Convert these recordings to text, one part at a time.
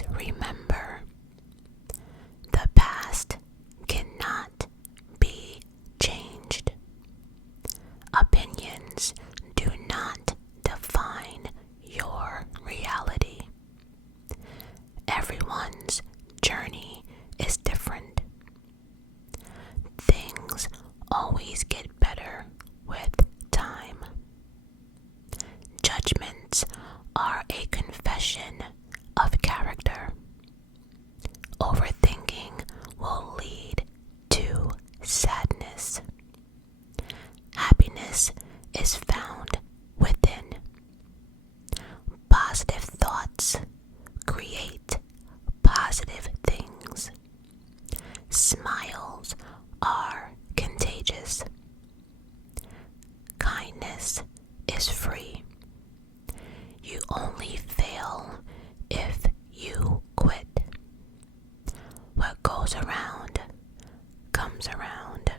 Please remember, the past cannot be changed. Opinions do not define your reality. Everyone's journey is different. Things always get better with time. Judgments are a confession of character. Overthinking will lead to sadness. Happiness is found within. Positive thoughts create positive things. Smiles are contagious. Kindness is free. You only fail if you quit. What goes around comes around.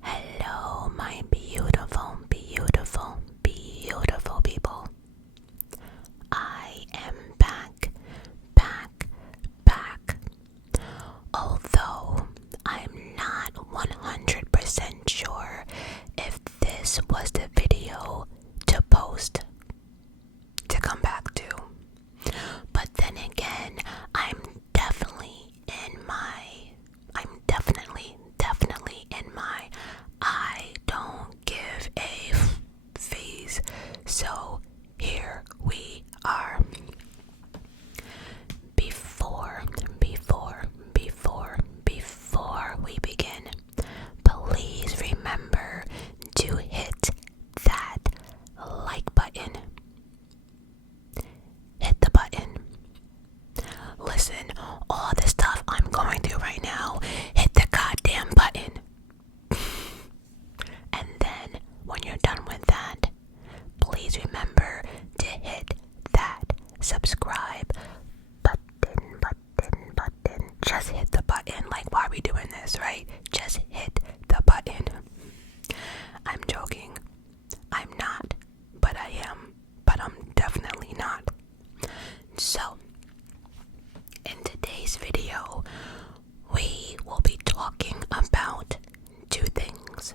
Hello, my beautiful, beautiful, beautiful people. I am back. Although I'm not 100% sure if this was the video to post, to come back to. But then again, I'm definitely in my I don't give a phase. So here we are. Before we begin, please remember to hit that like button. Hit the button. Listen, all the stuff I'm going through right now, hit the goddamn button. And then, when you're done with that, please remember to hit that subscribe button. Just hit the button. Like, why are we doing this, right? Just hit the button. I'm joking. I'm not, but I am. But I'm definitely not. So, in today's video, we will be talking about two things.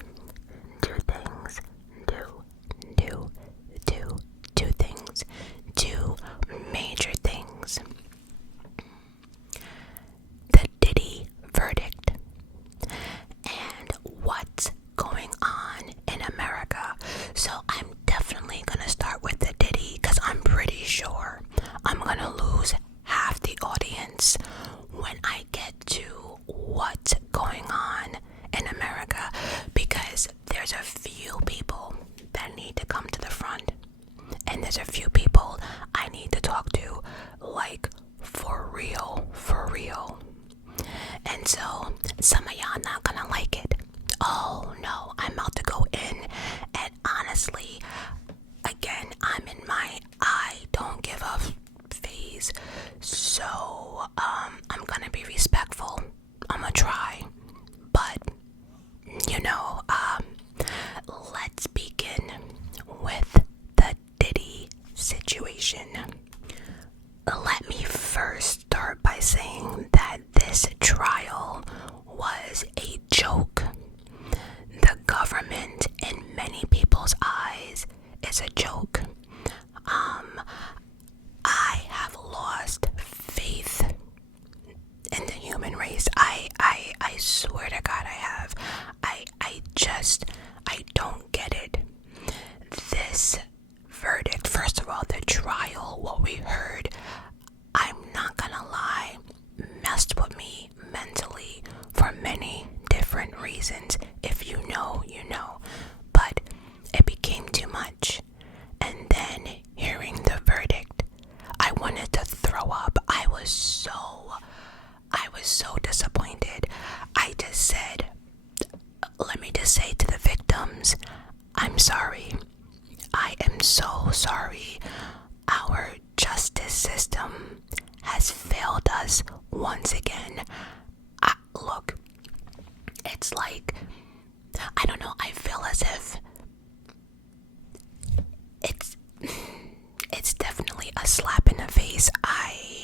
Two major things. The Diddy verdict and what's going on in America. So I'm definitely gonna start with the Diddy because I'm pretty sure I'm gonna lose half the audience when I get to what's going on in America, because there's a few people that need to come to the front, and there's a few people I need to talk to, like for real. And so some of y'all not gonna like it. Oh no, I'm about to go in, and honestly, again, I'm in my I don't give a phase. So I'm gonna be respectful. I'm gonna try. But let's begin with the Diddy situation. Let me first start by saying that this trial was a joke. The government, in many people's eyes, is a joke. I have lost faith in the human race. I swear to God I have. I don't get it. This verdict, first of all, the trial, what we heard, I'm not gonna lie, messed with me mentally for many different reasons. If you know, you know. But it became too much. And then hearing the verdict, I wanted to throw up. I was so disappointed. I just said, let me just say to the victims, I'm sorry. I am so sorry. Our justice system has failed us once again. Look, it's like, I don't know, I feel as if it's definitely a slap in the face. I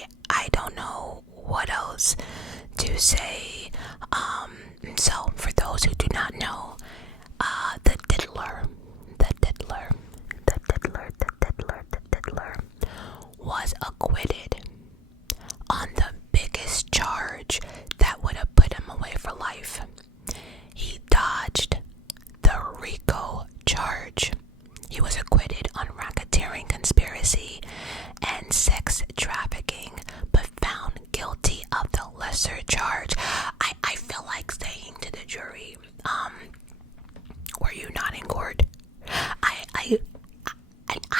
lesser charge. I feel like saying to the jury, were you not in court? I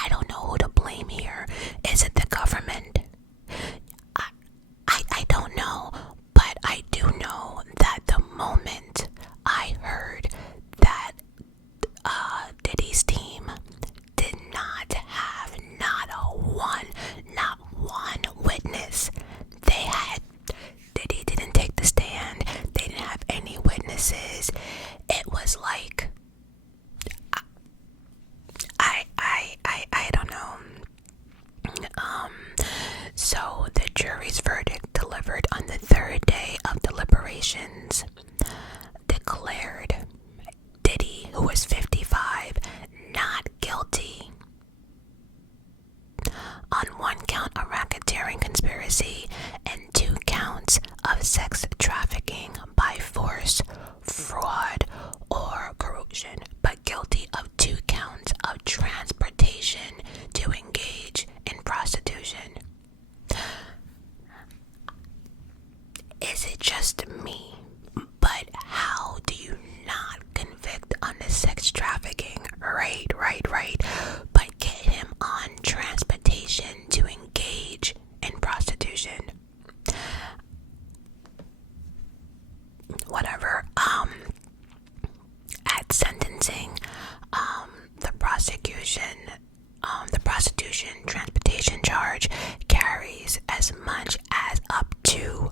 don't know who to blame here. Is it the government? I don't know, but I do know that the moment I heard that Diddy's team did not have not one witness. Diddy didn't take the stand. They didn't have any witnesses. It was like, I don't know. So the jury's verdict delivered on the third day of deliberations declared Diddy, who was 55, not guilty on 1 count of racketeering conspiracy and 2 counts of sex trafficking by force, fraud, or corruption, but guilty of 2 counts of transportation to engage in prostitution. Is it just me? But how do you not convict on the sex trafficking? Right. But get him on transportation to engage in prostitution. Whatever. At sentencing, the prostitution transportation charge carries as much as up to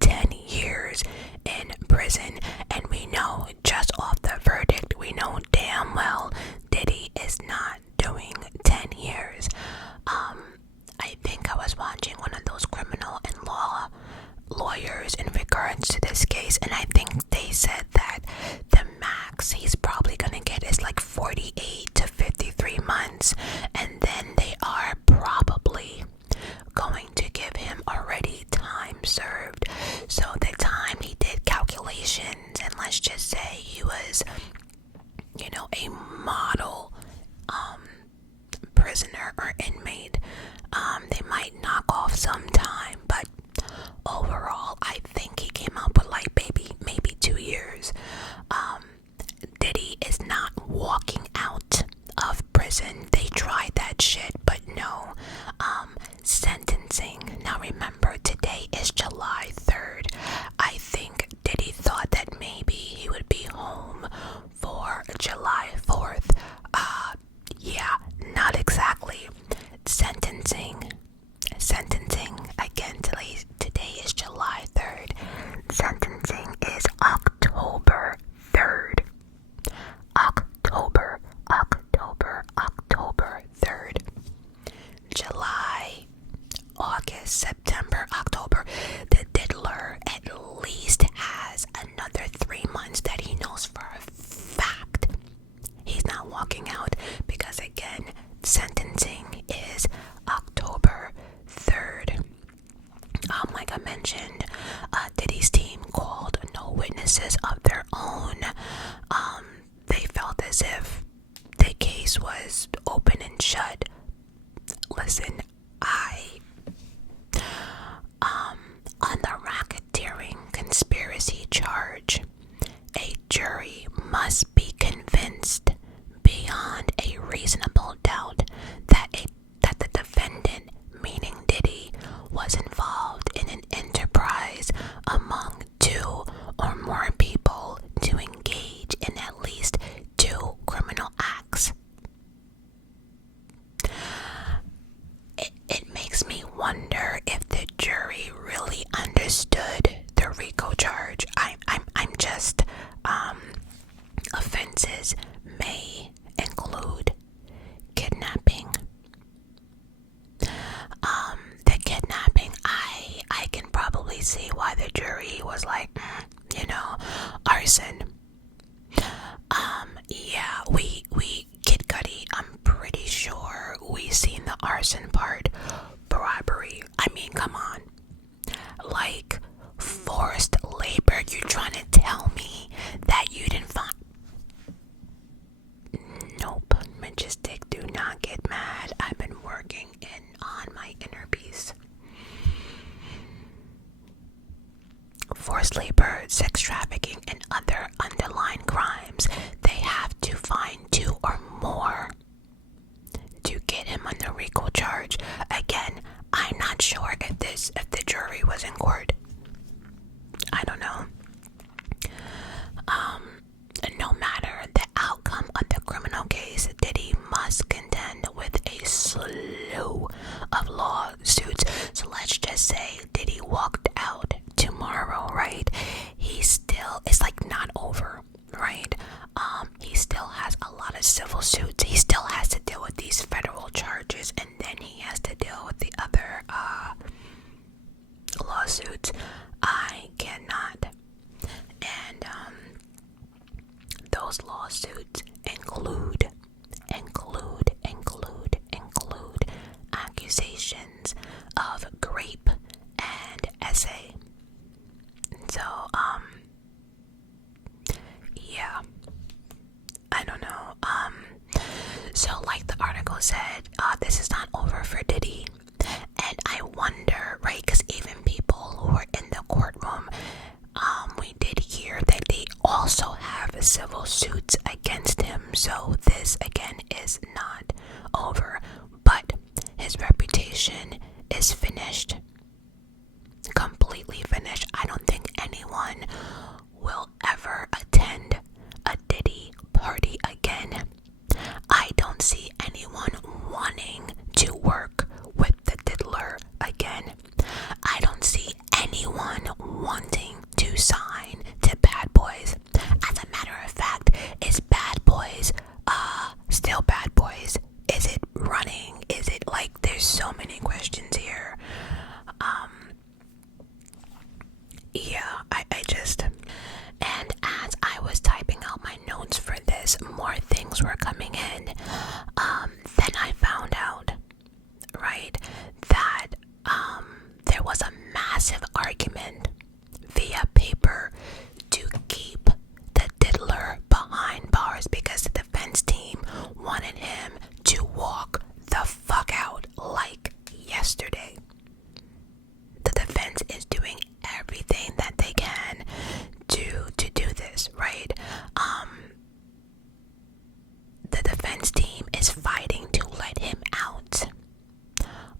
10 years in prison, and we know just off the verdict, we know damn well Diddy is not doing 10 years. I think I was watching one of those criminal and law lawyers in regards to this case, and I think they said that the max he's probably gonna get is like 48 to 53 months, and then they are probably going to give him already time served. So the time he did calculations, and let's just say he was, a model prisoner or inmate, they might knock off some time, but overall I think he came up with like maybe 2 years. Diddy is not walking out of prison. They tried that shit, but no. Sentencing. Now remember, today is July 3rd. I think Diddy thought that maybe he would be home for July 4th. Yeah, not exactly. Sentencing. Again, today is July 3rd. Sentencing is October 3rd. October 3rd. July, August, September, October. The diddler at least has another 3 months that he knows for a fact he's not walking out, because again, sentencing is October 3rd. Like I mentioned, Diddy's team called no witnesses of their own. They felt as if the case was open and shut. Listen, on the racketeering conspiracy charge, a jury must be convinced beyond a reasonable doubt that the defendant, meaning Diddy, was involved in an enterprise among 2 or more people to engage in at least 2 criminal acts. It makes me wonder if the jury really understood the RICO charge. I'm just, offenses may include kidnapping. The kidnapping, I can probably see why the jury was like, arson. Yeah, we Kid Cudi, I'm pretty sure we seen the arson part. Bribery, I mean, come on. Like, forced labor, you're trying to tell me that you didn't find... Nope, civil suits. He still has to deal with these federal charges, and then he has to deal with the other lawsuits. I cannot. And those lawsuits include accusations of grape and essay. So yeah, I don't know. So like the article said, this is not over for Diddy. And I wonder, right, because even people who were in the courtroom, we did hear that they also have civil suits against him. So this, again, is not over. But his reputation is finished. Completely finished. I don't think anyone will ever attend a Diddy party again. I don't see anyone wanting to work with the diddler again. I don't see anyone wanting to sign to Bad Boys. As a matter of fact, is Bad Boys still Bad Boys? Is it running? Is it like, there's so many questions here. Yeah, I just, and as I was typing out my notes for this, more things were coming in. Then I found out, right, that there was a massive argument via paper to keep the diddler behind bars because the defense team wanted him to walk the fuck out like yesterday. The defense is doing everything that they can to do this, right? The defense team is fighting to let him out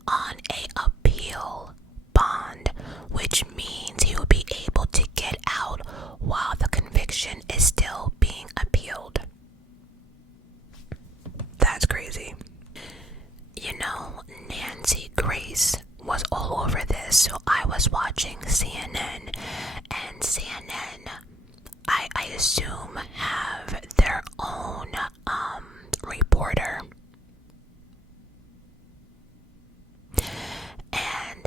on a appeal bond, which means he will be able to get out while the conviction is still being appealed. That's crazy. You know, Nancy Grace was all over this, so I was watching CNN, and CNN, I assume, have their own reporter. And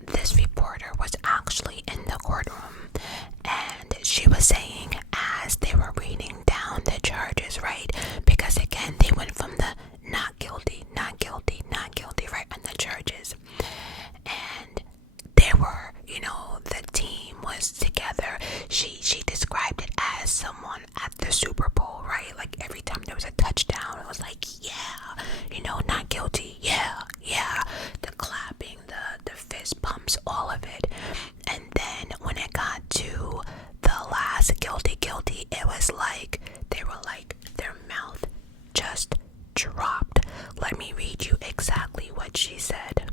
this reporter was actually in the courtroom, and she was saying, as they were reading down the charges, right, because again, they went from the not guilty, right, on the charges, and they were, you know, the team was together. She described it as someone at the Super Bowl, right? Like every time there was a touchdown, it was like, yeah, you know, not guilty, yeah, the clapping, the fist pumps, all of it. And then when it got to the last guilty, it was like they were like, their mouth just dropped. Let me read you exactly what she said.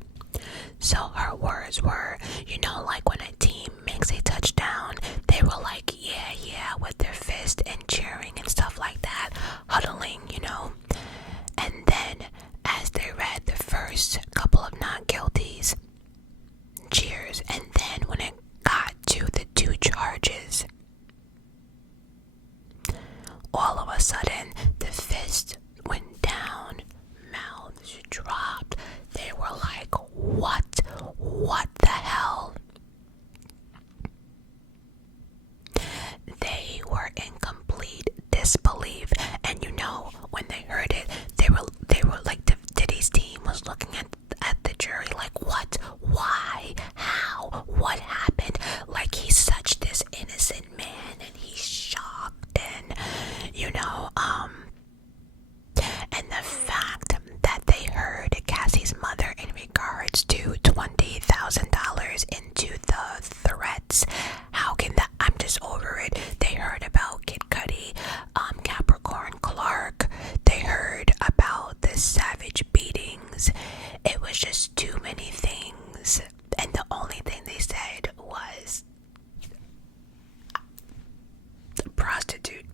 So her words were, you know, like when a team makes a touchdown, they were like, yeah, with their fist and cheering and stuff like that, huddling, you know. And then as they read the first couple of not guilties, cheers. And then when it got to the two charges, all of a sudden the fist went down, mouths dropped. They were like, what the hell? They were in complete disbelief. And you know, when they heard it, they were like, Diddy's team was looking at the jury like, what, why, how, what happened? Like, he's such this innocent man and he's shocked, and you know, and the fact that they heard Cassie's mother in regards to $20,000 into the threats. How can that? I'm just over it. They heard about Kid Cudi, Capricorn Clark. They heard about the savage beatings. It was just too many things. And the only thing they said was prostitute.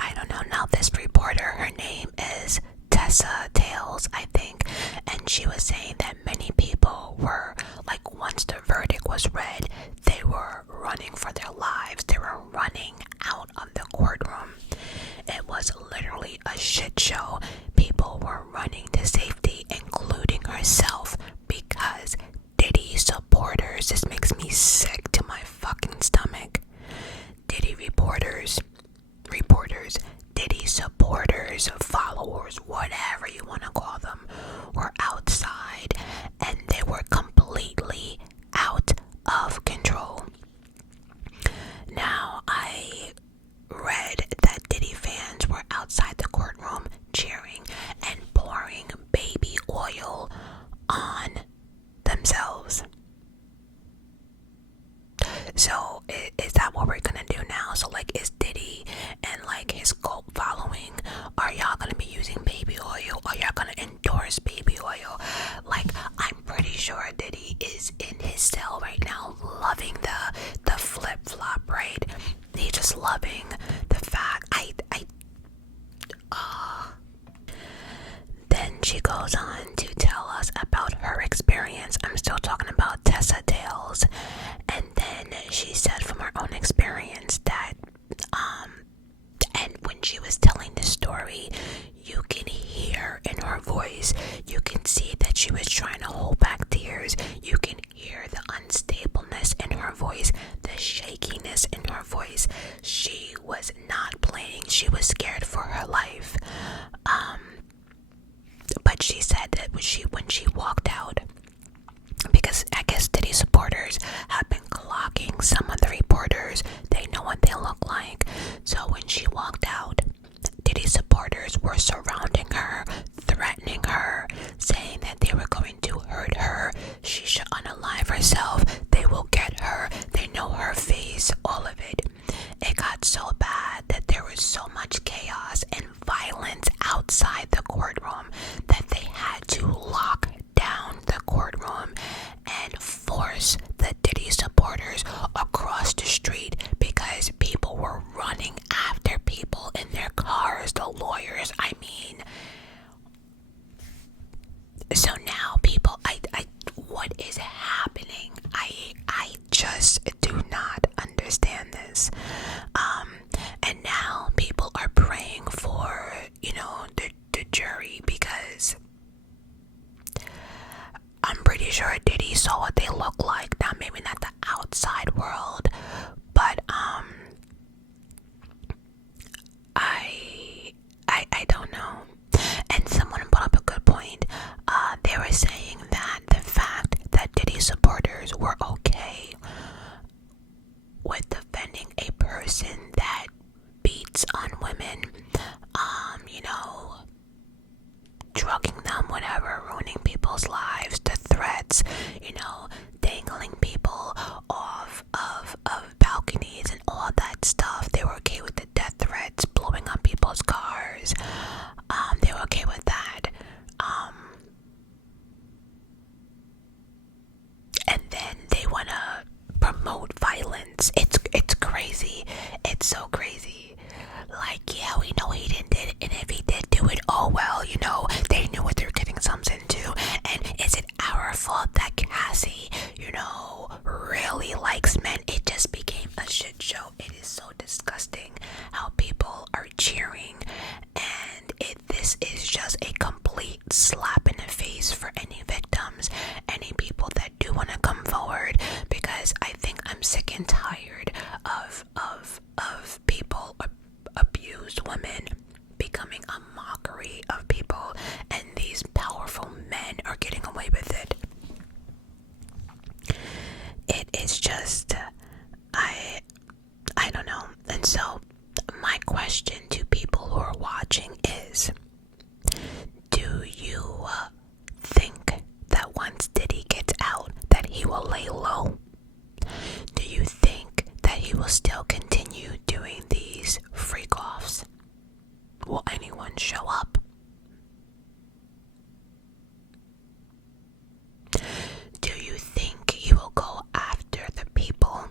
I don't know. Now this reporter, her name is Tessa Tales, I think, and she was saying that many people were like, once the verdict was read, they were running for their lives. They were running out of the courtroom. It was literally a shit show. People were running to safety, including herself, because Diddy supporters, this makes me sick to my fucking stomach. Diddy reporters, Diddy supporters, followers, whatever you want to call them, were outside and they were completely out of control. Now, I read that Diddy fans were outside the courtroom cheering and pouring baby oil on themselves. So is that what we're gonna do now? So like, is Diddy and like his cult following, are y'all gonna be using baby oil? Are y'all gonna endorse baby oil? Like, I'm pretty sure Diddy is in his cell right now, loving the flip flop, right? He's just loving the fact. Then she goes on to tell us about her experience. I'm still talking about Tessa Dales. And then she said from her own experience that, and when she was telling the story, you can hear in her voice, you can see that she was trying to hold back tears. You can hear the unstableness in her voice, the shakiness in her voice. She was not playing. She was scared for her life. But she said that when she walked out, because I guess Diddy supporters have been clocking some of the reporters. They know what they look like. So when she walked out, Diddy supporters were surrounding her, threatening her, saying that they were going to hurt her. She should unalive herself. They will get her. They know her face, all of it. It got so bad that there was so much chaos and violence outside the courtroom that they had to lock down the courtroom and force the Diddy supporters across the street because people were running after people in their cars, the lawyers. I mean, so now people, what is happening? I just do not understand this. And now people are praying for, the jury, because I'm pretty sure Diddy saw what they look like. Now, maybe not the outside world, but I don't know. And someone brought up a good point. They were saying that the fact that Diddy supporters were okay with defending a person that beats on women, drugging them, whatever, ruining people's lives, the threats, dangling people off of balconies and all that stuff. They were okay with the death threats, blowing up people's cars. They were okay with that. And then they want to promote violence. It's crazy. It's so crazy. Like, yeah, we know he didn't did it, and if he did do it, oh well, they knew what they were getting themselves into. And is it our fault that Cassie, really likes men? It just became a shit show. It is so disgusting how people are cheering, and this is just a complete slap in the face for any victims, any people that do want to come forward, because I think I'm sick and tired of people, abused women, becoming a mockery of people, and these powerful men are getting away with it. It is just, I don't know. And so my question to people who are watching is, do you think that once Diddy gets out that he will lay low? Do you think that he will still continue doing these freak-offs? Will anyone show up? Do you think he will go after the people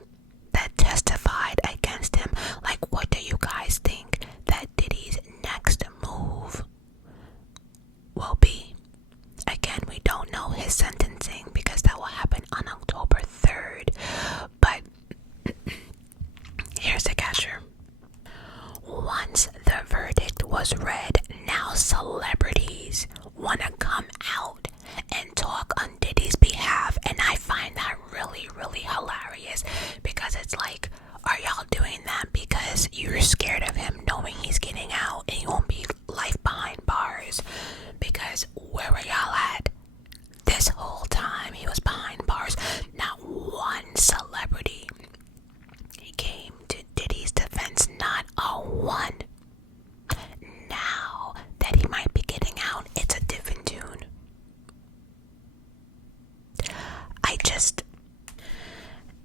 that testified against him? Like, what do you guys think that Diddy's next move will be? Again, we don't know his sentencing because that will happen on October 3rd. But hilarious because it's like, are y'all doing that because you're scared of him knowing he's getting out and he won't be life behind bars? Because where were y'all at this whole time he was behind bars? Not one celebrity came to Diddy's defense, not a one. Now that he might be getting out, it's a different tune.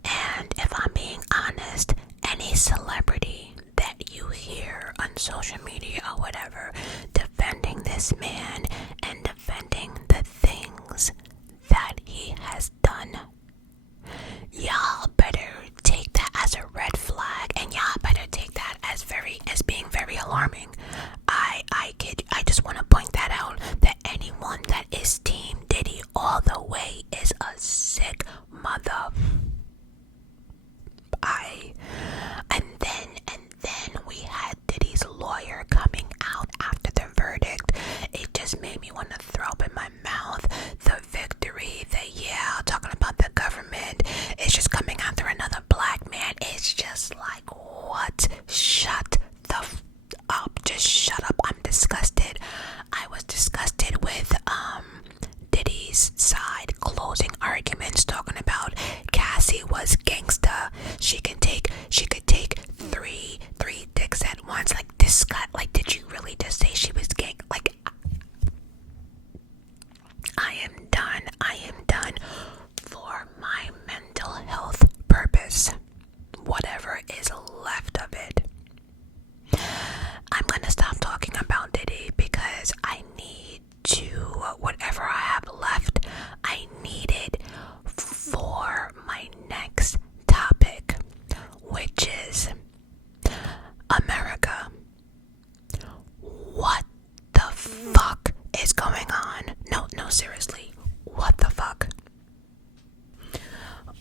And if I'm being honest, any celebrity that you hear on social media or whatever defending this man and defending the things that he has done, y'all better take that as a red flag, and y'all better take that as being very alarming. I just want to point that out, that anyone that is Team Diddy all the way is a sick mother. And then we had Diddy's lawyer coming out after the verdict. It just made me want to throw up in my mouth. The victory, talking about the government, it's just coming after another black man. It's just like, what? Shut the up. Just shut up. I'm disgusted. I was disgusted with Diddy's side closing arguments, talking about Cassie was gangsta. She could take three dicks at once. Like, disgust. Like, did you really just say she was gang? Like, I am done. I am done for my mental health purpose, whatever is left of it. I'm gonna stop talking about Diddy because I need to, whatever I have left, I need it for my next topic, which is America. What the fuck is going on? No, seriously, what the fuck?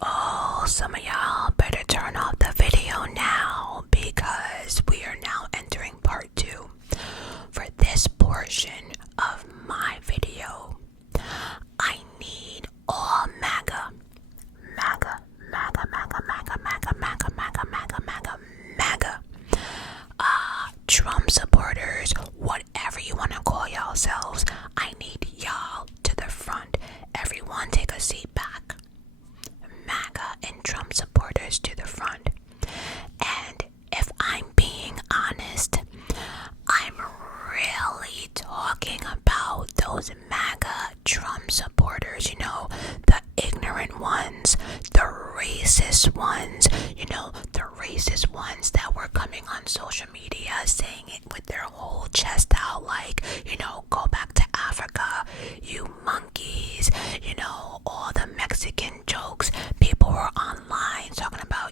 Oh, some of y'all better turn off the video now because we are now entering part 2. For this portion of my video, I need all MAGA Trump supporters, whatever you want to call yourselves, I need y'all to the front. Everyone take a seat back. MAGA and Trump supporters to the front. And if I'm being honest, I'm really talking about those MAGA Trump supporters, the ignorant ones, the racist ones, the racist ones that were coming on social media saying it with their whole chest out, like, go back to Africa, you monkeys, all the Mexican jokes. People were online talking about,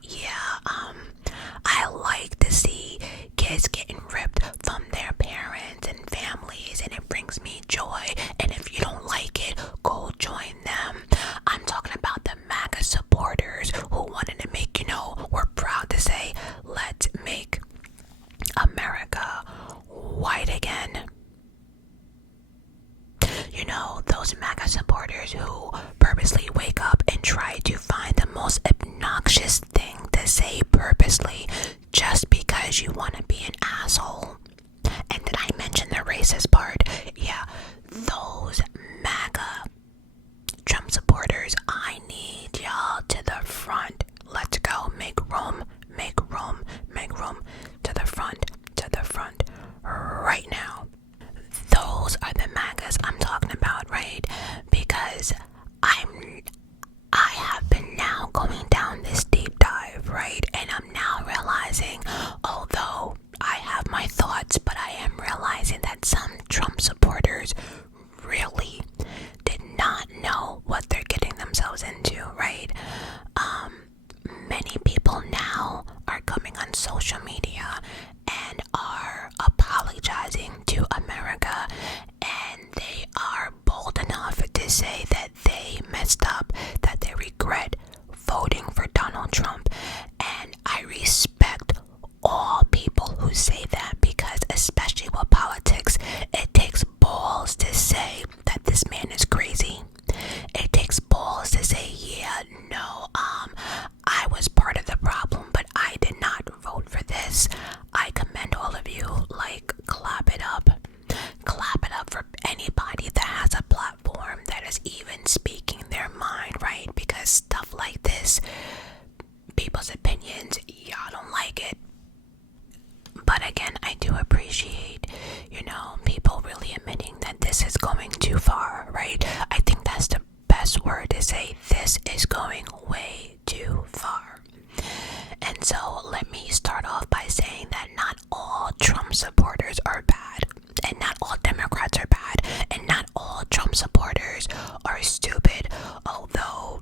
I like to see kids getting ripped from their parents and families, and it brings me joy, and if you don't like it, go join them. I'm talking about the MAGA supporters who wanted to make, we're proud to say, let's make America white again. Those MAGA supporters who purposely wake up and try to find the most obnoxious thing to say purposely just because you want to be an asshole. And did I mention the racist part? Yeah, those MAGA Trump supporters, I need y'all to the front. Let's go. Make room to the front right now. Those are the MAGAs I'm talking about, right? Because I have been now going down this deep dive, right? And I'm now realizing, although I have my thoughts, but I am realizing that some Trump supporters really did not know what they're getting themselves into, right? Many people now are coming on social media and are apologizing to America, and they are bold enough to say that they messed up, that they regret voting for Donald Trump. And I respect all people who say that, because especially with politics, it takes balls to say that this man is crazy. It takes balls to say, I was people's opinions. Y'all don't like it. But again, I do appreciate, people really admitting that this is going too far, right? I think that's the best word to say. This is going way too far. And so let me start off by saying that not all Trump supporters are bad, and not all Democrats are bad, and not all Trump supporters are stupid, although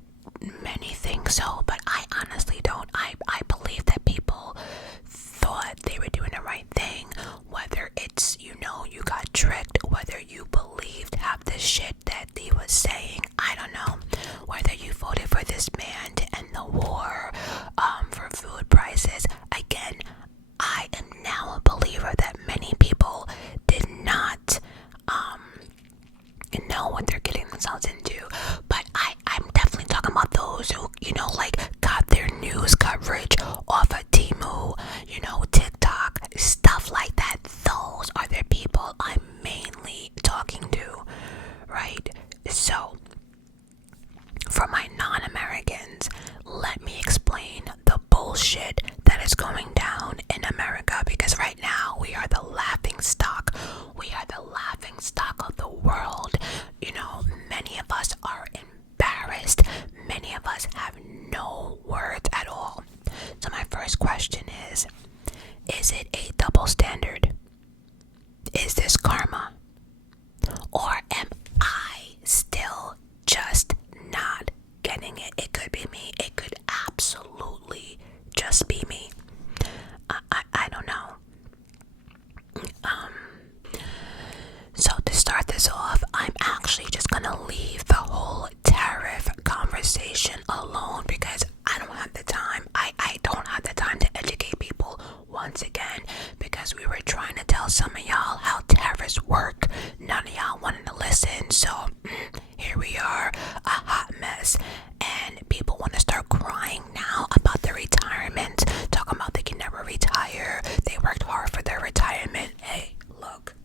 many think so, but I honestly don't. I believe that people thought they were doing the right thing, whether it's, you got tricked, whether you believed half the shit that he was saying, I don't know, whether you voted for this man to end the war, for food prices. Again, I am now a believer that many people did not know what they're getting themselves into, but I'm definitely talking about those who, got their news coverage off of Temu, TikTok, stuff like that. Those are the people I'm mainly talking to, right? So, for my non-Americans, let me explain the bullshit that is going down in America, because right now we are the laughing stock. We are the laughing stock of the world. Many of us are embarrassed. Many of us have no words at all. So my first question is it a double standard? Is this karma? Or am I still just not getting it? It could be me. It could absolutely just be me. I don't know. So to start this off, I'm actually just gonna leave the whole tariff conversation alone, because I don't have the time. I don't have the time to educate people once again, because we were trying to tell some of y'all how tariffs work. None of y'all wanted to listen, so here we are, a hot mess, and people want to start crying now about their retirement, talking about they can never retire, they worked hard for their retirement. Hey, look,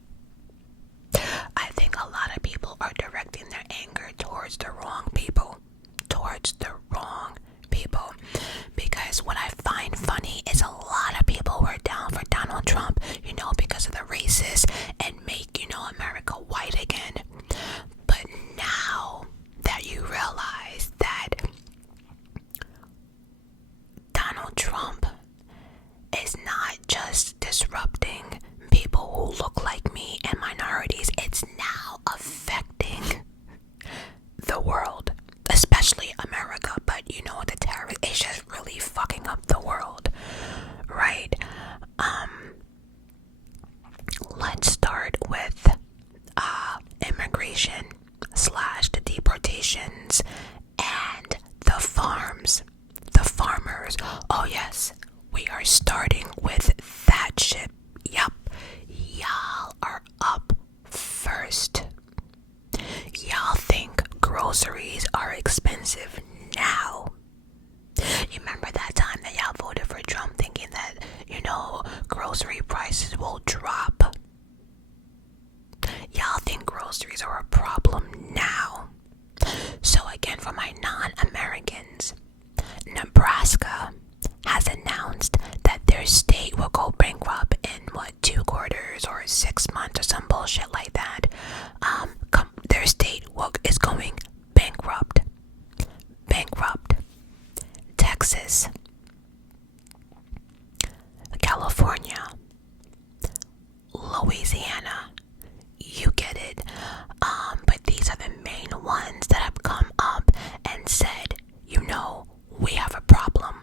I think a lot of people are directing their anger towards the wrong people. Because what I find funny is a lot of people were down for Donald Trump, because of the racist and make, America white again. But now that you realize that Donald Trump is not just disrupting people who look like me and minorities, it's now affecting the world, especially America. But the terror is just really fucking up the world, right? Let's start with immigration / the deportations and the farmers. Oh yes, we are starting with that shit. Yup, y'all are up first. Y'all think groceries are expensive now. You remember that time that y'all voted for Trump thinking that, grocery prices will drop? Y'all think groceries are a problem now. So again, for my non-Americans, Nebraska has announced that their state will go bankrupt in 2 quarters or 6 months or some bullshit like that. Their state is going bankrupt. Texas, California, Louisiana, you get it. But these are the main ones that have come up and said, we have a problem.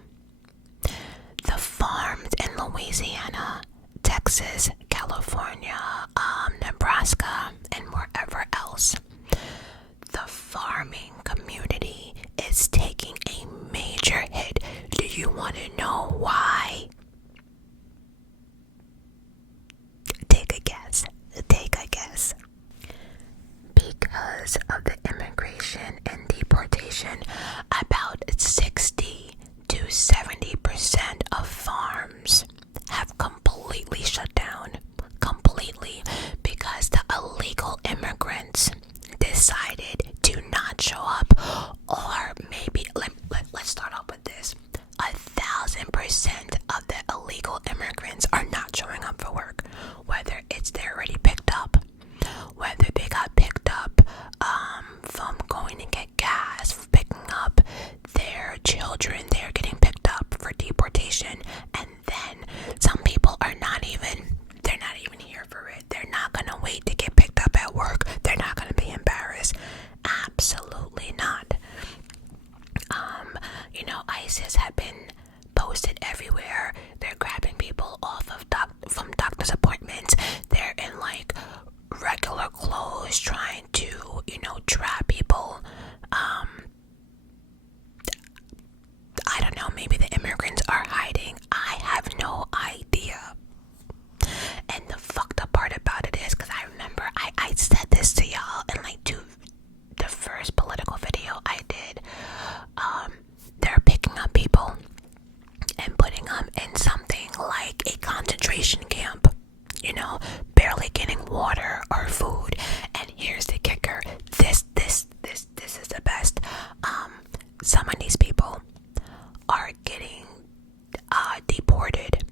The farms in Louisiana, Texas, California, Nebraska, and wherever else, the farming community is taking a major hit. Do you want to know why? Take a guess. Because of the immigration and deportation, about 60 to 70% of farms have completely shut down. of the illegal immigrants are not showing up for work, whether it's they're already picked up, whether they got picked up from going to get gas, picking up their children, they're getting picked up for deportation, and then some people are they're not even here for it. They're not gonna wait to get picked up at work. They're not gonna be embarrassed. Absolutely not. ISIS have been posted everywhere. They're grabbing people off of from doctor's appointments. They're in like regular clothes trying to, trap people. I don't know, maybe the immigrants are hiding. I have no idea. And the fucked up part about it is, because I remember I said this to y'all in like the first political video I did. They're picking up people and putting them in something like a concentration camp, barely getting water or food. And here's the kicker. This is the best. Some of these people are getting deported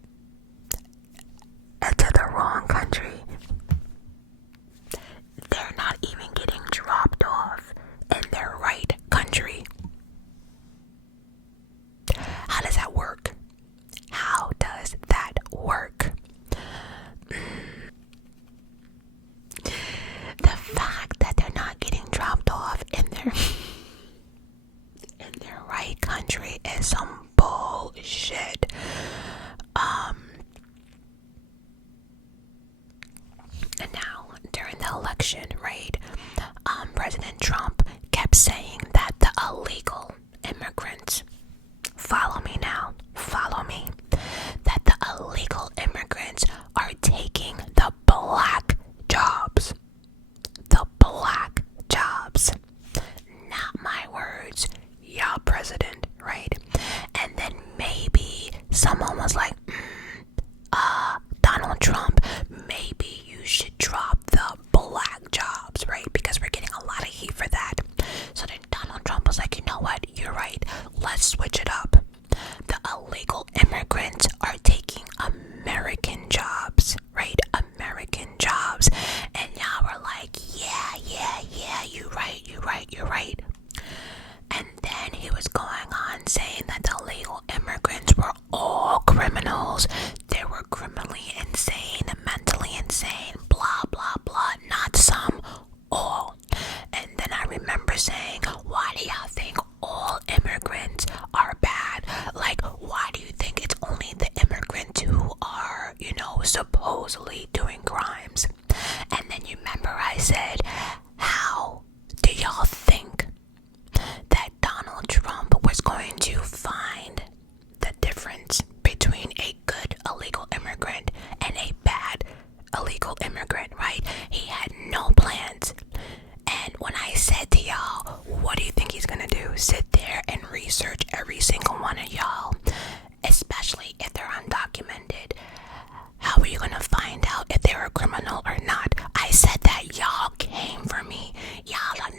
to the wrong country. They're not even getting dropped off in their right country. How does that work? How does that work? The fact that they're not getting dropped off in their right country is some bullshit. And now, during the election, right, President Trump kept saying that the illegal immigrants, follow me now, follow me, that the illegal immigrants are taking the black jobs. The black jobs. Not my words, y'all president, right? And then maybe someone was like, Donald Trump, maybe you should drop the black jobs, right? Because we're getting a lot of heat for that. So then Donald Trump was like, you know what? You're right. Let's switch it up. The illegal immigrants are taking American jobs, right? American jobs. And y'all were like, yeah, you're right. And then he was going on saying that the illegal immigrants were all criminals. They were criminally insane, mentally insane, blah, blah, blah. Not some, all. And then I remember saying, why do y'all think all immigrants are bad? Like, why do you think it's only the immigrants who are, supposedly doing crimes? And then you remember I said, how do y'all think that Donald Trump was going to find the difference between a good illegal immigrant and a bad illegal immigrant, right? He had no plans. And when I said to y'all, what do you think he's gonna do? Sit there and research every single one of y'all, especially if they're undocumented. How are you gonna find out if they're a criminal or not? I said that y'all came for me. Y'all are,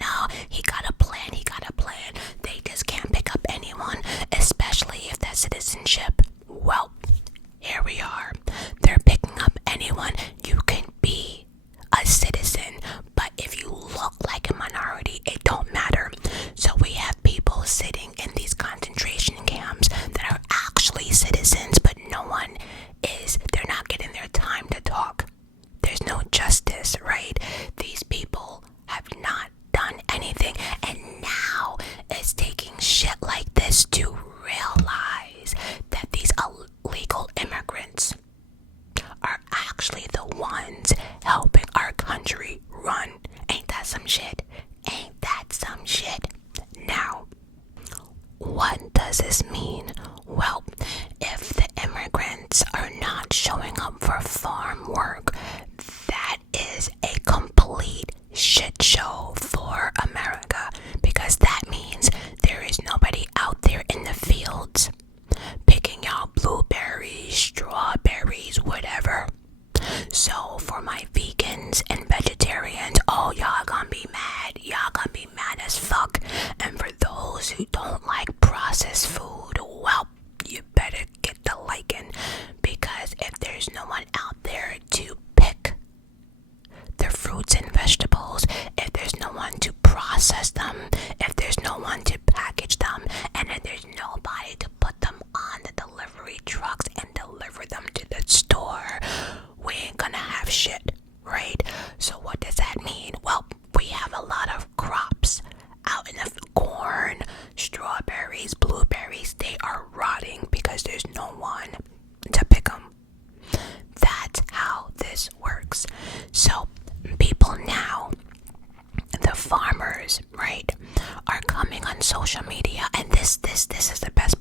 no. He got a plan. They just can't pick up anyone, especially if that's citizenship. Well, here we are. They're picking up anyone. You can be a citizen, but if you look like a minority, it don't matter. So we have people sitting in these concentration camps that are actually citizens, but no one is. They're not getting their time to talk. There's no justice, right? These people have not done anything, and now it's taking shit like this to realize that these illegal immigrants are actually the ones helping our country run. Ain't that some shit? Now, what does this mean? Well, if the immigrants are not showing up for farm work, that is a complete shit show for America, because that means there is nobody out there in the fields picking out blueberries, strawberries, whatever. So for my vegans and vegetarians, y'all gonna be mad. Y'all gonna be mad as fuck. And for those who don't like processed food, well,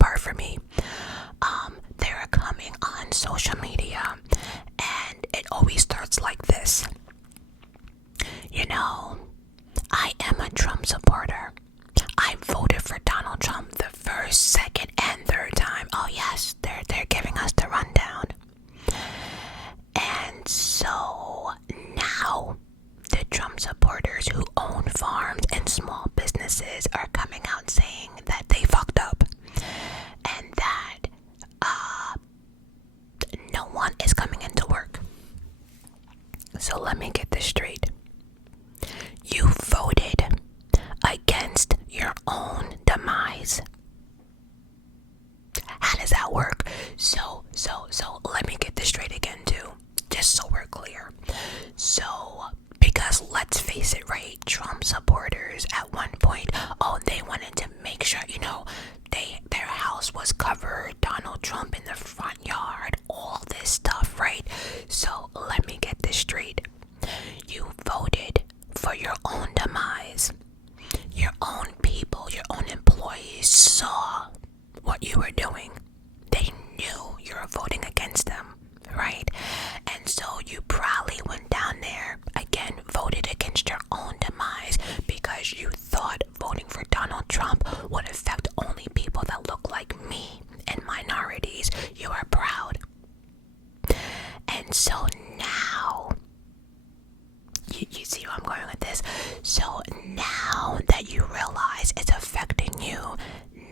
part for me. They were coming on social media, and it always starts like this. You know, I am a Trump supporter. I voted for Donald Trump the first, second, and third time. Oh yes, they're giving us the rundown. And so now the Trump supporters who own farms and small businesses are coming out saying that they fucked up and that no one is coming into work. So let me get this straight. You voted against your own demise. How does that work? So let me get this straight again too, just so we're clear. So, because let's face it, right, Trump supporters at one point, they wanted to make sure, their house was covered, Donald Trump in the front yard, all this stuff, right? So let me get this straight. You voted for your own demise. Your own people, your own employees saw what you were doing. They knew you were voting against them, right? And so you probably went down there, again, voted against your own demise because you thought voting for Donald Trump would affect only people that look like me and minorities. You are proud. And so now, you see where I'm going with this? So now that you realize it's affecting you,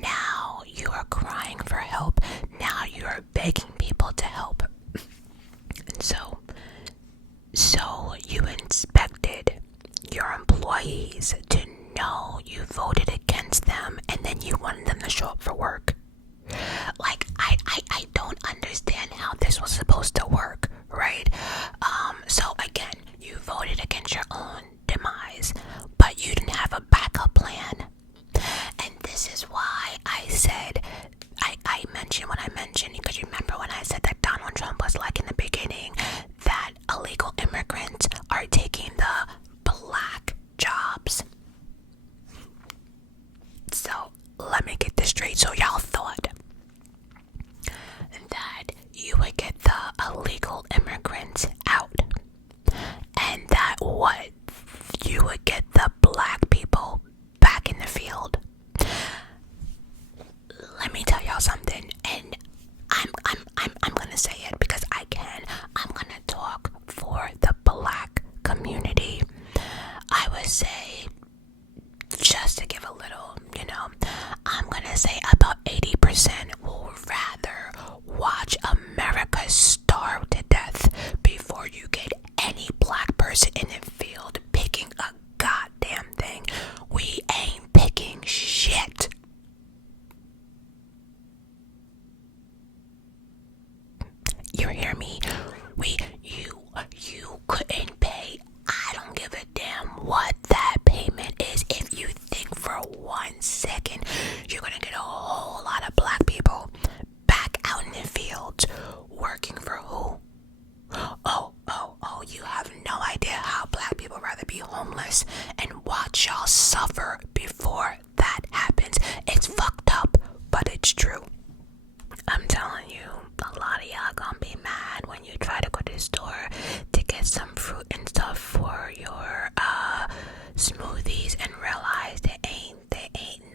now you are crying for help. Now you are begging people to help. And so you inspected your employees to know you voted against them, and then you wanted them to show up for work. Like, I don't understand how this was supposed to work, right? So again, you voted against your own demise, but you didn't have a backup plan. And this is why I said, I mentioned what I mentioned, because you remember when I said that Donald Trump was like in the beginning that illegal immigrants are taking the black jobs. So let me get this straight. So y'all thought that you would get the illegal immigrants out, and that what you would get the black people back in the field. Let me tell y'all something, and I'm gonna say it because I can. I'm gonna talk for the black community. I would say, just to give a little, I'm gonna say about 80% will rather watch America starve to death before you get any black person in the field picking a goddamn thing. We ain't picking shit. You hear me? You couldn't pay. I don't give a damn what that payment is. If you think for 1 second you're gonna get a whole lot of black people back out in the fields working for who? Oh, you have no idea how black people rather be homeless and watch y'all suffer before that happens. It's fucked up, but it's true. I'm telling you, a lot of y'all gonna be mad when you try to go to the store to get some fruit and stuff for your smoothies and realize there ain't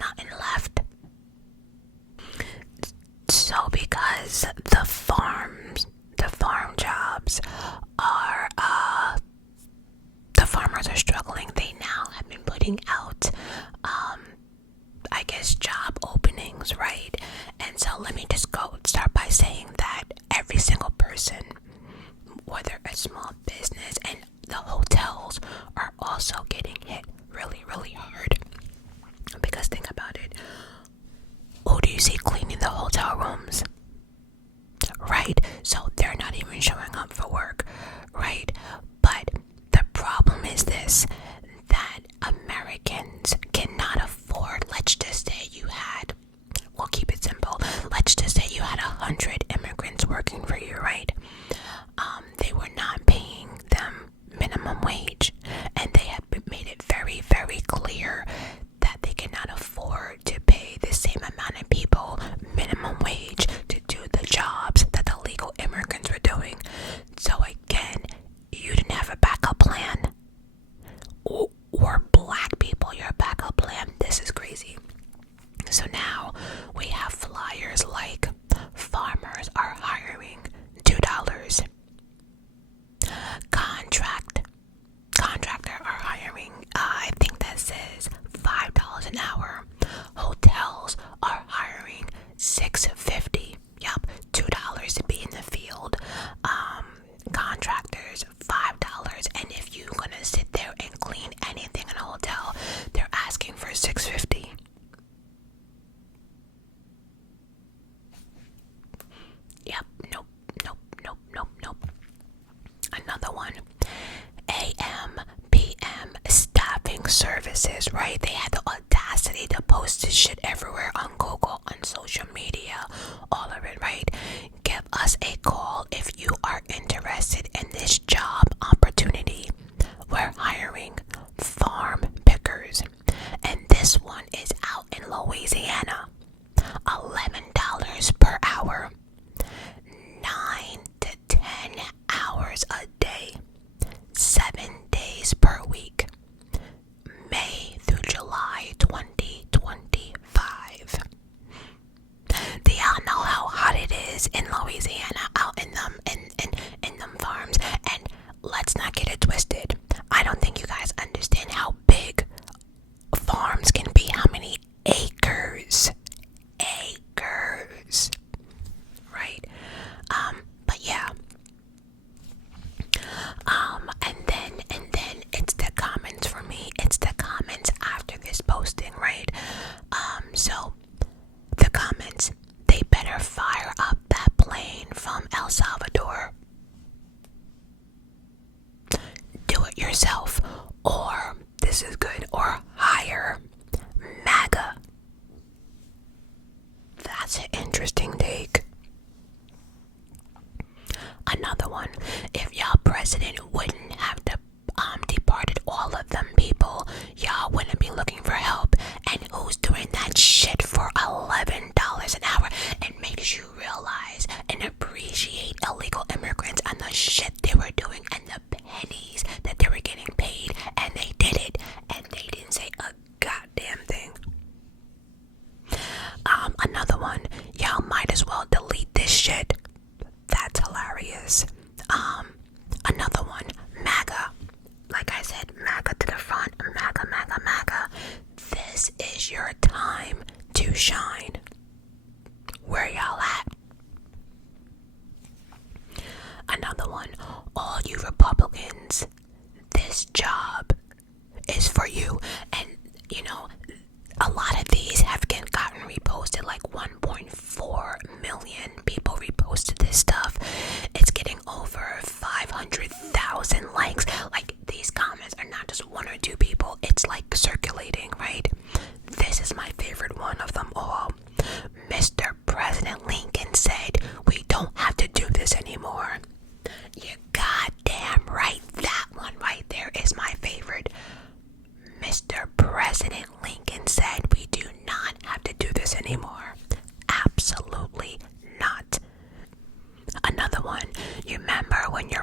nothing left. So because the farm jobs are the farmers are struggling, they now have been putting out I guess job openings, right? And so let me just start by saying that every single person, whether a small business, and the hotels are also getting hit really, really hard. Because think about it, who do you see cleaning the hotel rooms? Right? So they're not even showing up for work, right? But the problem is this, that Americans cannot afford, let's just say you had, we'll keep it simple, let's just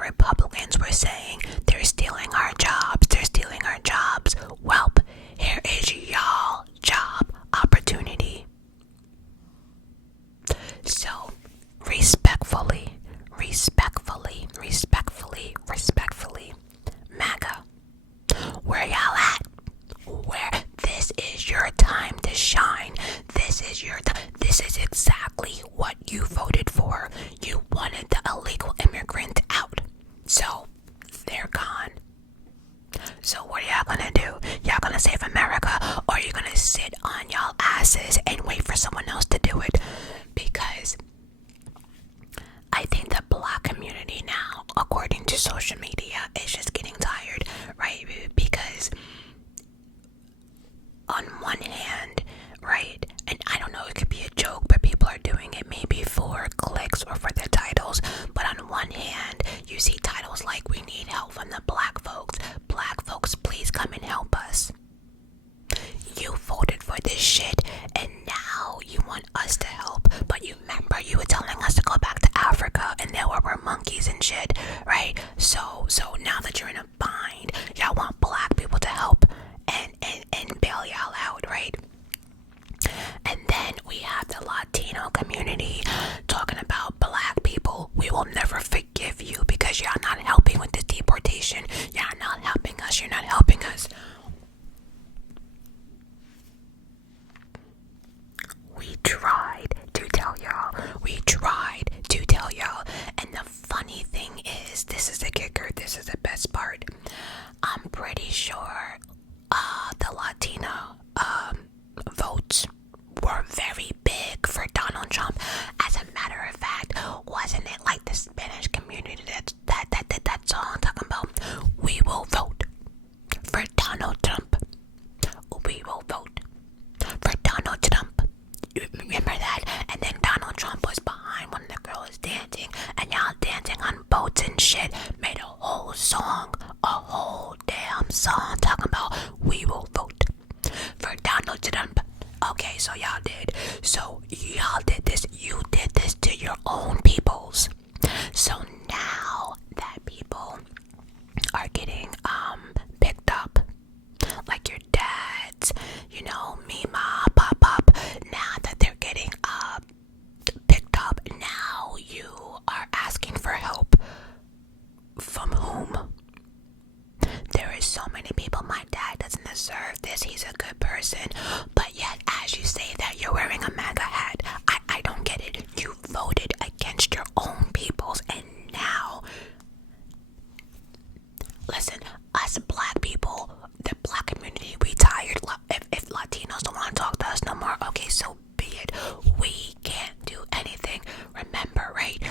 Republicans were saying they're stealing our jobs, they're stealing our jobs. Well, here is y'all job opportunity. So, respectfully, MAGA, where y'all at? Where this is your time to shine. This is your time. This is exactly what you voted for. You wanted the illegal immigrant out. So, they're gone. So what are y'all gonna do? Y'all gonna save America, or are you gonna sit on y'all asses and wait for someone else to do it? Because I think the black community now, according to social media, is just getting tired, right? Because on one hand, right, and I don't know, it could be a joke, but people are doing it maybe for clicks or for their titles. But on one hand, you see titles like "We need help from the black folks. Black folks, please come and help us." You voted for this shit, and now you want us to help. But you remember you were telling us to go back to Africa, and there were monkeys and shit, right? So now that you're in a bind, y'all want black people to help and bail y'all out, right? And then we have the Latino community talking about black people. We will never forgive you because you're not helping with this deportation. You're not helping us. You're not helping us. We tried to tell y'all. And the funny thing is, this is the kicker. This is the best part. I'm pretty sure the Latino votes were very big for Donald Trump. As a matter of fact, wasn't it like the Spanish community that did that song talking about "We will vote for Donald Trump"? We will vote for Donald Trump. You remember that? And then Donald Trump was behind one of the girls dancing, and y'all dancing on boats and shit. Made a whole song, a whole damn song talking about "We will vote for Donald Trump." Okay, so y'all did. So y'all did this. You did this to your own peoples. So now that people are getting picked up, like your dads, Mima, Pop, now that they're getting picked up, now you are asking for help. From whom? There is so many people. My dad doesn't deserve this. He's a good person. But yet, as you say that, you're wearing a MAGA hat. I don't get it. You voted against your own peoples, and now, listen, us black people, the black community, we tired. If Latinos don't want to talk to us no more, okay, so be it. We can't do anything. Remember, right?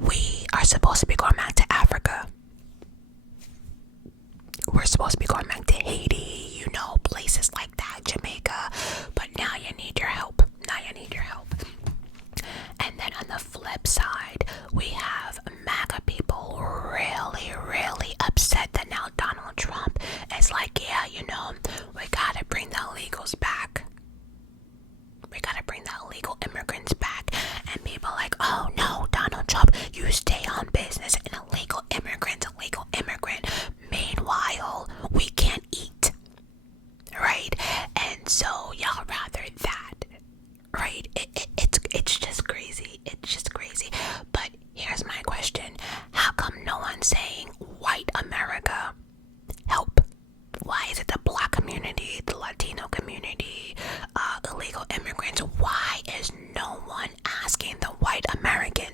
We are supposed to be going back to Africa. We're supposed to be going back to Haiti, places like that, Jamaica. But now you need your help. And then on the flip side, we have MAGA people really upset that now Donald Trump is like, yeah, we gotta bring the illegals back. We gotta bring the illegal immigrants back. And people are like, oh no, Donald Trump, you stay on business. An illegal immigrant. Meanwhile, we can't eat, right? And so y'all rather that, right? It's just crazy. But here's my question: how come no one's saying white America help? Why is it the black community, the Latino community, illegal immigrants? Why is no one asking the white American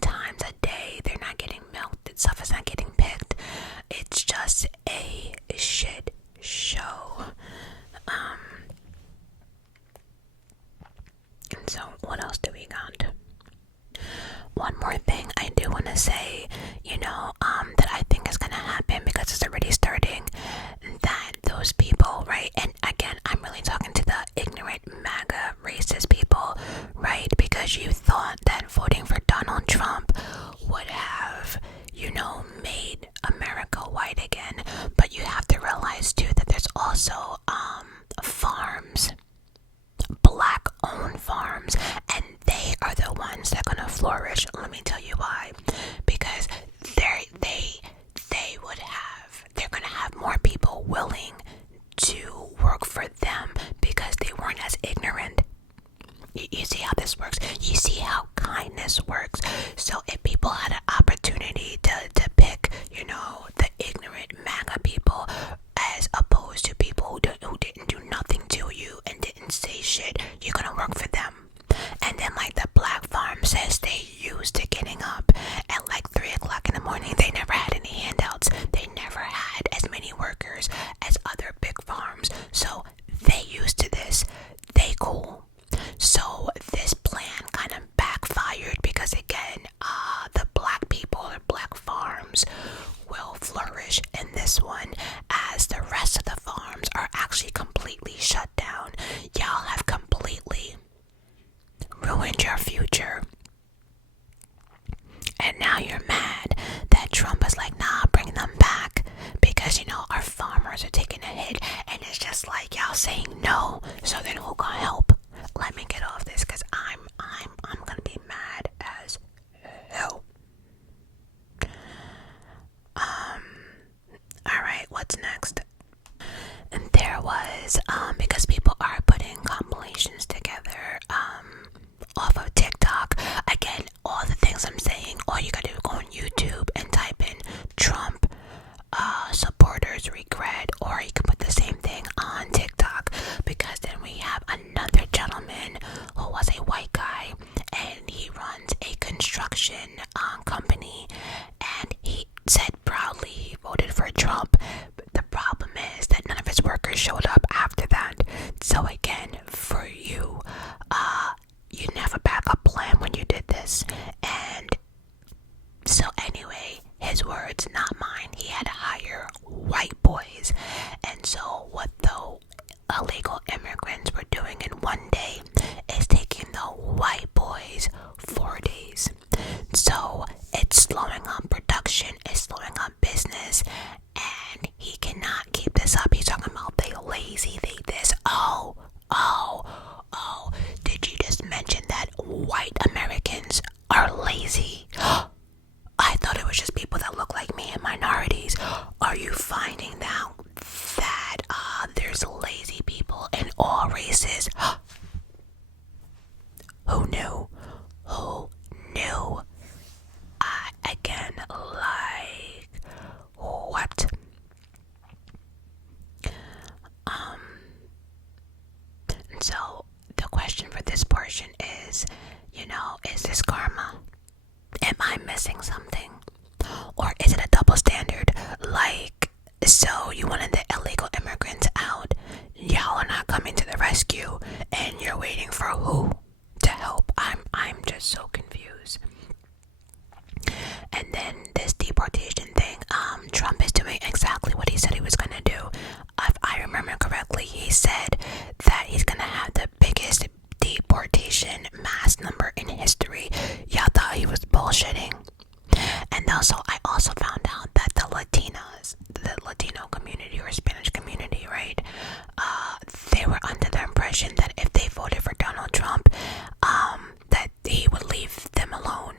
times a day. They're not getting milked. Stuff is not getting picked. It's just a shit show. And so what else do we got? One more thing I do want to say, that I think is going to happen because it's already starting, that those people, right, and again, I'm really talking to the ignorant MAGA racist people, right, because you thought that voting for Donald Trump would have, made America white again, but you have to realize too that there's also farms, black owned farms, and they are the ones that are gonna flourish. Let me tell you why. Because they're gonna have more people willing to work for them because they weren't as ignorant. You see how this works? You see how kindness works? So if people had an opportunity to pick, the ignorant MAGA people as opposed to people who didn't do nothing to you and didn't say shit, you're gonna work for them. And then like the black farm says, they used to getting up at like 3 o'clock in the morning. They never had any handouts. They never had as many workers as other big farms. So they used to this. They cool. So this plan kind of backfired because again, the black people or black farms will flourish in this one as the rest of the farms are actually completely shut down. Y'all have completely ruined your future. And now you're mad that Trump is like, nah, bring them back because our farmers are taking a hit, and it's just like y'all saying no. So then who gonna help? Let me get off this because I'm gonna be mad as hell. Alright, what's next? And there was because people are putting compilations together off of TikTok. Again, all the things I'm saying, all you gotta do is go on YouTube and type in Trump supporters regret, or you can put the same thing on TikTok, because then we have another gentleman who was a white guy and he runs a construction company, and he said proudly he voted for Trump. The problem is that none of his workers showed up after that. So again, for you, you didn't have a backup plan when you did this. And so anyway, his words, not mine. He had to hire white boys. And so what the illegal immigrants were doing in one day is taking the white boys 4 days. So it's slowing up production, it's slowing up business, and he cannot keep this up. He's talking about they lazy, they this. Oh, did you just mention that white Americans are lazy? I thought it was just people that look like me and minorities. Are you finding out that there's lazy people in all races? Who knew? Again, like, what? So the question for this portion is, is this karma? Am I missing something? Or is it a double standard? Like, so you wanted the illegal immigrants out, y'all are not coming to the rescue, and you're waiting for who to help? I'm just so confused. And then this deportation thing, Trump is doing exactly what he said he was gonna do. If I remember correctly, he said that he's gonna have the biggest deportation mass number in history. Y'all thought he was bullshitting. And also, I also found out that the Latino community or Spanish community, right? They were under the impression that if they voted for Donald Trump, that he would leave them alone.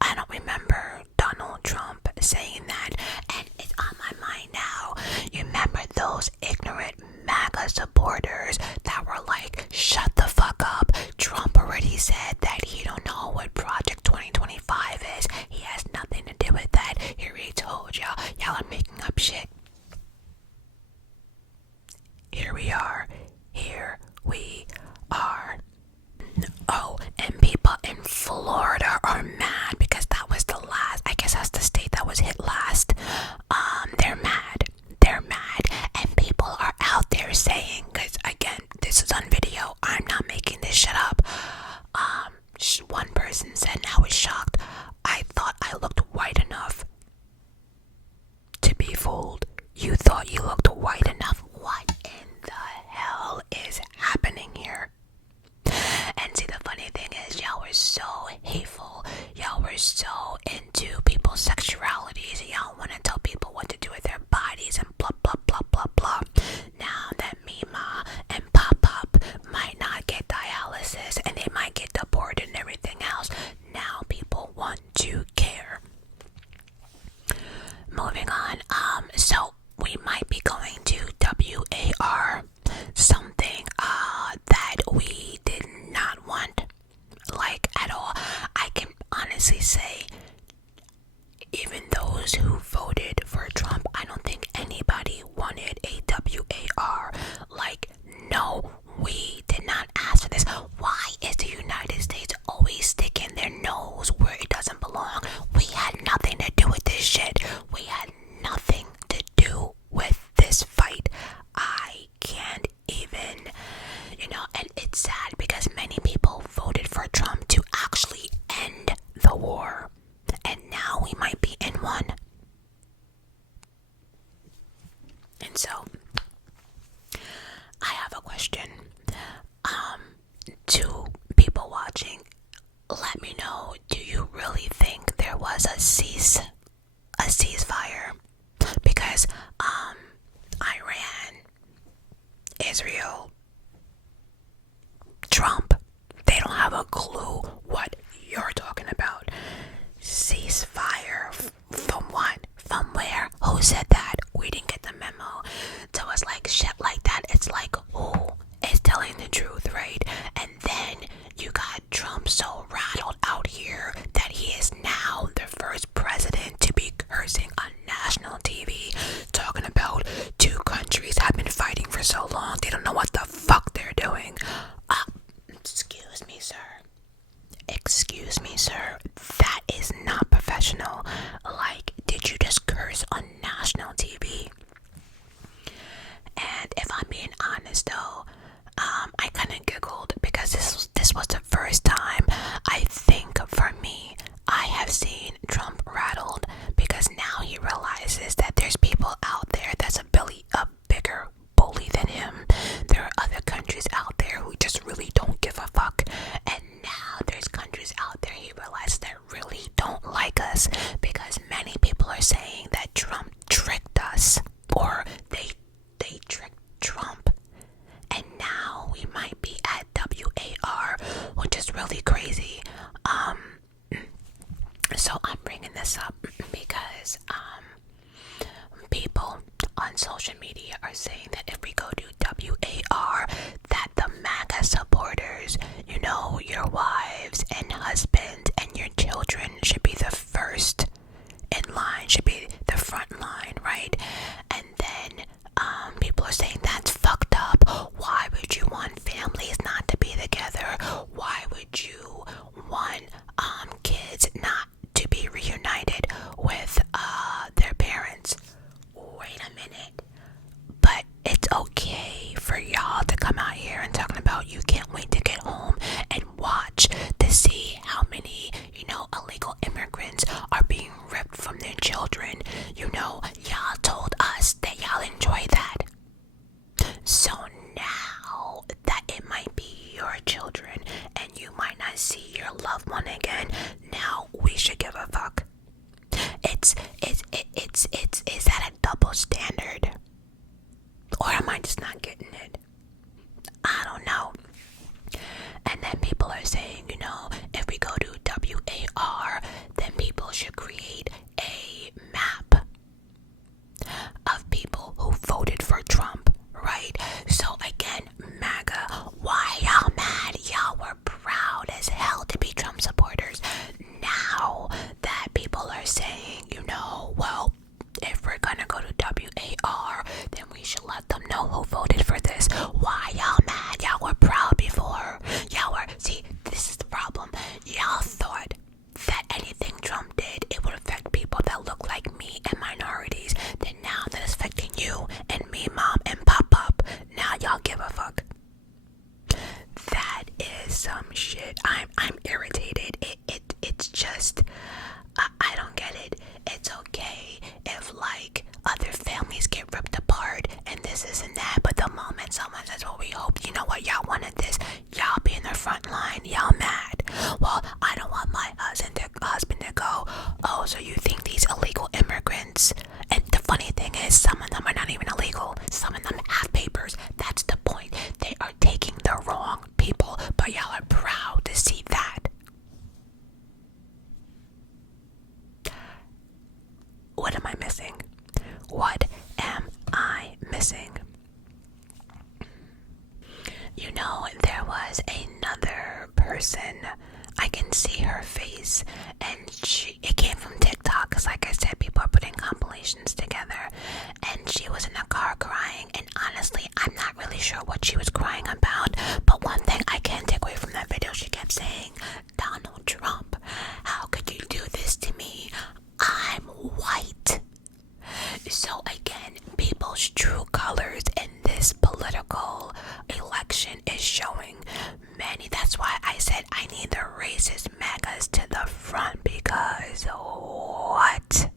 I don't remember Donald Trump saying that, and it's on my mind now. You remember those ignorant MAGA supporters that were like, shut the fuck up. Trump already said that he don't know what Project 2025 is. He has nothing to do with that. He already told y'all. Y'all are making up shit. Here we are. Oh, and people in Florida are mad hateful. Y'all were so into people's sexualities. Y'all want to tell people what to do with their bodies and blah, blah, blah, blah, blah. Now that Mima and Pop-Up might not get dialysis and they might get deported and everything else, now people want to care. Moving on, so we might be going to WAR, something that we did not want, like, at all. I can honestly say, even those who voted for Trump, I don't think anybody wanted a WAR. Like, no, we did not ask for this. Why is the United States always sticking their nose where it doesn't belong? We had nothing to do with this shit. We had nothing to do with this fight. I can't even, and it's sad because many people voted for Trump to actually end the war. And now we might be in one. And so, I have a question. To people watching, let me know, do you really think there was a ceasefire? Because Iran, Israel, Trump, they don't have a clue what you're talking about. Ceasefire from what? From where? Who said that? We didn't get the memo. So it's like shit like that. It's like, who is telling the truth, right? And then you got Trump so rattled out here that he is now the first president to be cursing on national TV, talking about two countries have been fighting for so long they don't know what the fuck they're doing. Excuse me, sir. Excuse me, sir. That is not professional. Like, did you just curse on national TV? And if I'm being honest, though, I kind of giggled because this was the first time, I think, for me, I have seen Trump rattled, because now he realizes that there's people out there that's a bigger bully than him. There are other countries out there who just really don't give a fuck, and now there's countries out there he realizes that really don't like us, because many people are saying that Trump tricked us, or they tricked Trump, and now we might be at WAR, which is really crazy. So I'm bringing this up because people on social media are saying that if we go to WAR, that the MAGA supporters, your wives and husbands and your children should be the first in line, should be the front line, right? And then people are saying that's fucked up. Why would you want families not to be together? Why would you want kids not to be reunited with their parents? Wait a minute. But it's okay for y'all to come out here and talking about you can't wait to get home and watch to see how many, illegal immigrants are being ripped from their children. Y'all told us that y'all enjoy that. So now that it might be your children and you might not see your loved one again, now we should give a fuck. Is that a double standard? Or am I just not getting it? I don't know. And then people are saying, if we go to WAR, then people should create a map of people who voted for Trump, right? So again, MAGA, why y'all mad? Y'all were proud as hell to be Trump supporters. Now that people are saying, What am I missing? You know, there was another person. I can see her face, and it came from TikTok, because like I said, people are putting compilations together, and she was in a car crying, and honestly, I'm not really sure what she was crying about, but one thing I can take away from that video, she kept saying, Donald Trump, how could you do this to me? I'm white. So again, people's true colors in this political election is showing many. That's why I said I need the racist MAGAs to the front, because what?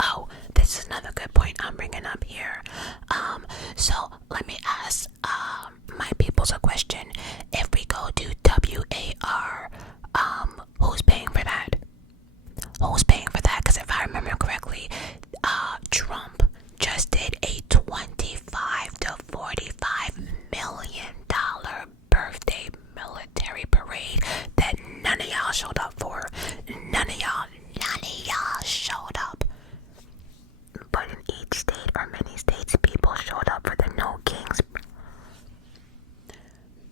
Oh, this is another good point I'm bringing up here. So let me ask my peoples a question. If we go to WAR, who's paying for that? Who's paying for that? Because if I remember correctly, Trump just did a $25 to $45 million birthday military parade that none of y'all showed up for. None of y'all showed up. But in each state or many states, people showed up for the No Kings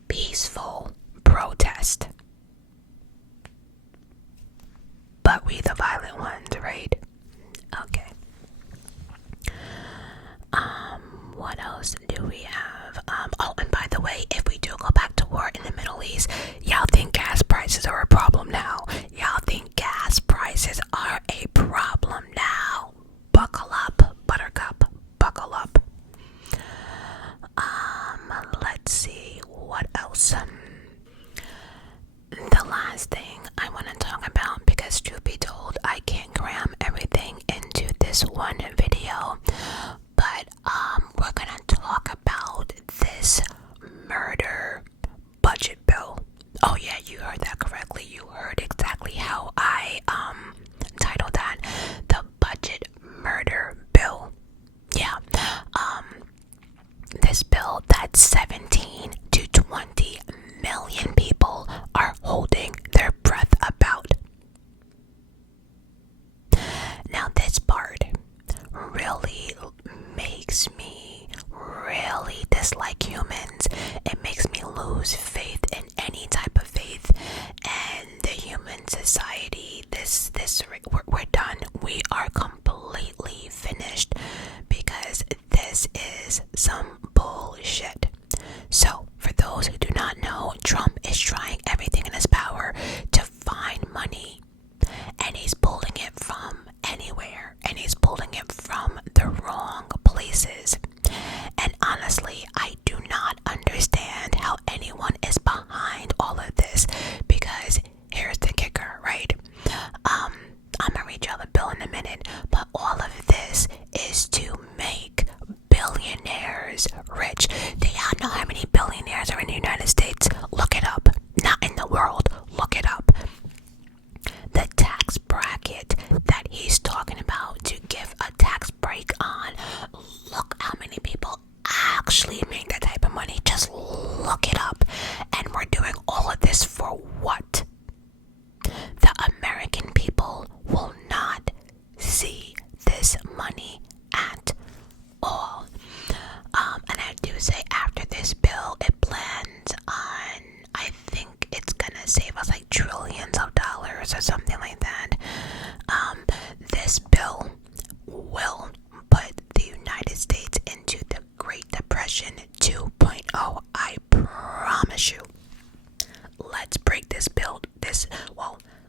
peaceful protest. But we the violent ones, right? Okay. What else do we have? Oh, and by the way, if we do go back to war in the Middle East, y'all think gas prices are a problem now? Y'all think gas prices are a problem now? Buckle up, buttercup, buckle up. Let's see, what else? The last thing I want to talk about, because truth be told, I can't cram everything into this one video, but we're gonna talk about this murder budget bill. Oh yeah, you heard that correctly. You heard exactly how I titled that, the budget murder bill. Yeah. This bill that 17 to 20 million people are holding their breath about. Now this part really makes me really dislike humans. It makes me lose faith in any type of faith and the human society. We're done. We are completely finished, because this is some bullshit. So, for those who do not know, Trump is trying everything in his power to find money, and he's pulling it from anywhere, and he's pulling it from the wrong places. And honestly, I do not understand how anyone is behind all of this, because here's the kicker, right? I'm gonna read y'all the bill in a minute, but all of this is to make billionaires rich. Do y'all know how many billionaires are in the United States? Look it up. Not in the world. Look it up. The tax bracket that he's talking about to give a tax break on. Look how many people actually make that type of money. Just look it up. And we're doing all of this for what? The American people will not see this money at all. And I do say after this bill, it plans on, I think it's gonna save us like trillions of dollars or something like that. This bill will put the United States into the Great Depression 2.0. I promise you. Let's break this bill.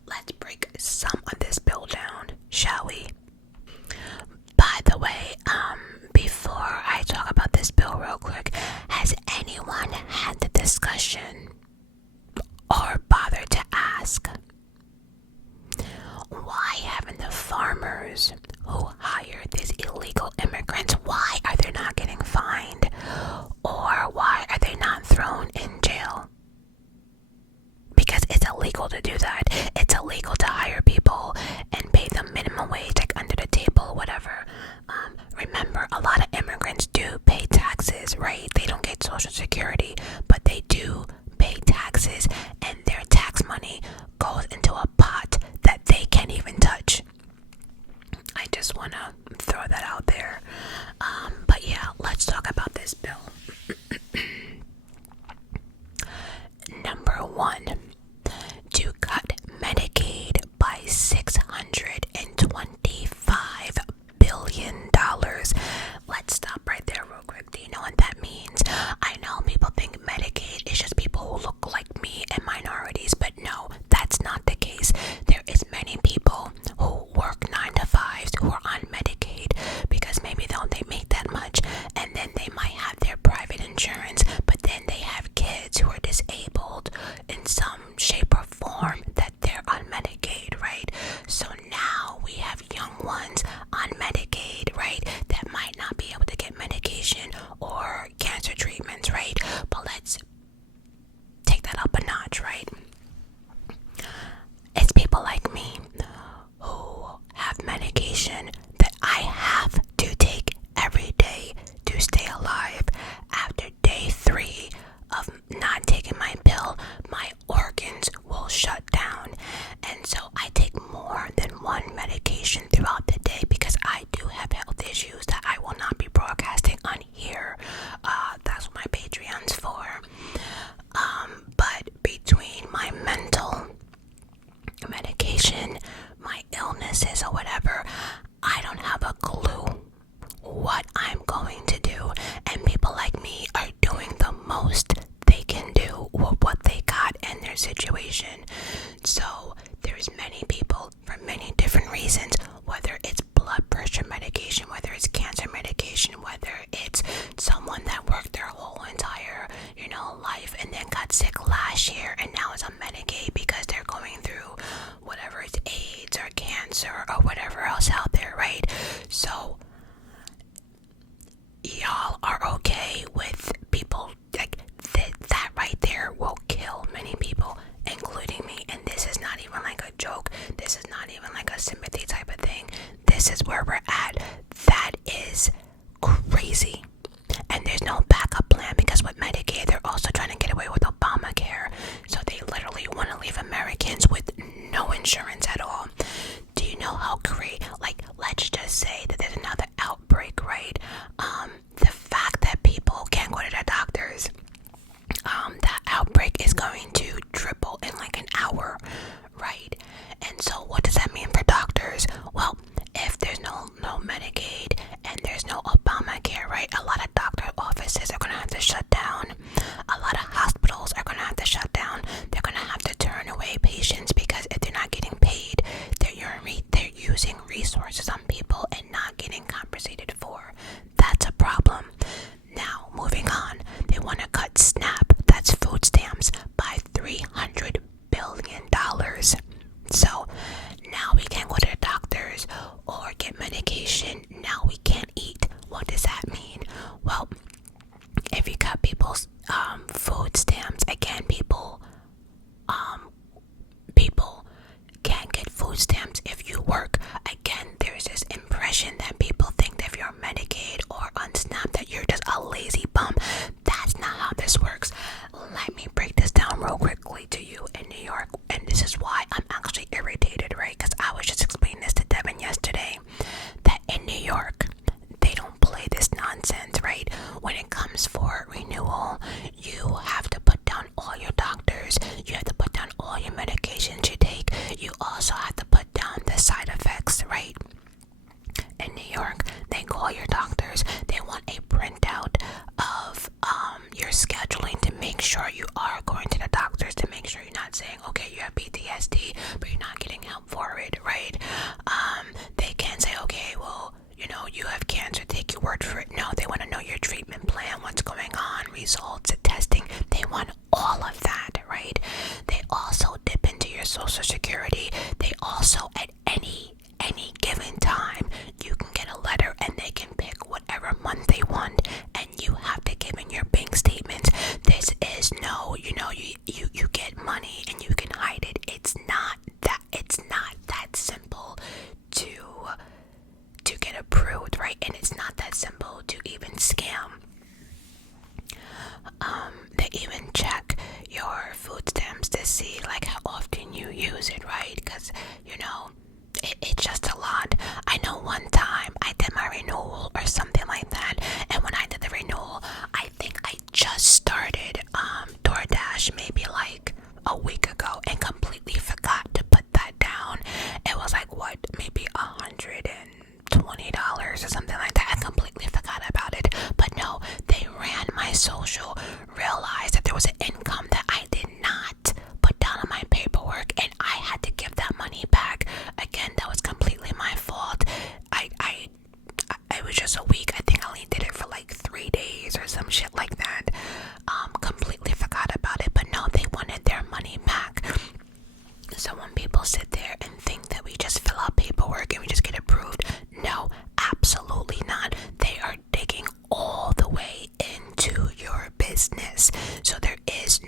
Let's break some of this bill down, shall we? By the way, before I talk about this bill real quick, has anyone had the discussion or bothered to ask, why haven't the farmers who hired these illegal immigrants, why are they not getting fined? Or why are they not thrown in jail? Because it's illegal to do that. It's illegal to hire people and pay them minimum wage, like under the table, whatever. Remember, a lot of immigrants do pay taxes, right? They don't get Social Security, but they do pay taxes, and their tax money goes into a last year, and now it's on Medicaid because they're going through whatever it's AIDS or cancer or whatever else out there, right? So y'all are okay with people like that right there will kill many people, including me. And this is not even like a joke. This is not even like a sympathy type of thing. This is where we're at. That is crazy. And there's no backup plan because with Medicaid, they're also trying to get away with Obamacare. So they literally want to leave Americans with no insurance at all. Do you know how great, like, let's just say that there's another outbreak, right? The fact that people can't go to their doctors, that outbreak is going to triple in like an hour, right? And so what does that mean for doctors? Well, if there's no Medicaid and there's no Obamacare, right, a lot of doctor offices are going to have to shut down. A lot of hospitals are going to have to shut down. They're going to have to turn away patients because if they're not getting paid, they're using resources on people and not getting compensated for. That's a problem. Now, moving on, they want to cut SNAP, that's food stamps, by $300 billion. So now we can't go to the doctors or get medication. Now we can't eat. What does that mean? Well, if you cut people's food stamps, again, people can't get food stamps if you work. Again, there's this impression that people think that if you're on Medicaid or on SNAP that you're just a lazy bum. That's not how this works. Let me break this down real quickly to you in New York, and this is why I'm actually irritated, right? Because I was just explaining this to Devin yesterday, that in New York, they don't play this nonsense, right? When it comes for renewal, you have to put down all your doctors, you have to put down all your medications you take, you also have to put down the side effects, right? In New York, they call your doctors, they want a printout of your scheduling to make sure you are going to the doctors, to make sure you're not saying, okay, you have PTSD, but you're not getting help for it, right? They can say, okay, well, you know, you have cancer, take your word for it. No, they want to know your treatment plan, what's going on, results, testing. They want all of that, right? They also dip into your social security. They also, at any given time, you can get a letter and they can pick whatever month they want, and you have to give in your bank statements. This is no, you know, you get money and you can hide it. It's not that simple to get approved, right? And it's not that simple to even scam. They even check your food stamps to see like how often you use it, right? Because, you know, it's just a lot. I know one time I did my renewal or something like that, and when I did the renewal, I think I just started DoorDash maybe like a week ago and completely forgot to put that down. It was like, what, maybe $120 or something like that. I completely forgot about it. But no, they ran my social, realized that there was an income that I did not put down on my paperwork, and I had to give that money back. Again, that was completely my fault. It was just a week. I think I only did it for like 3 days or some shit like that. Completely forgot about it. But no, they wanted their money back. So when people sit there and think that we just fill out paperwork and we just get approved, no, absolutely not. They are digging all the way into your business. So there is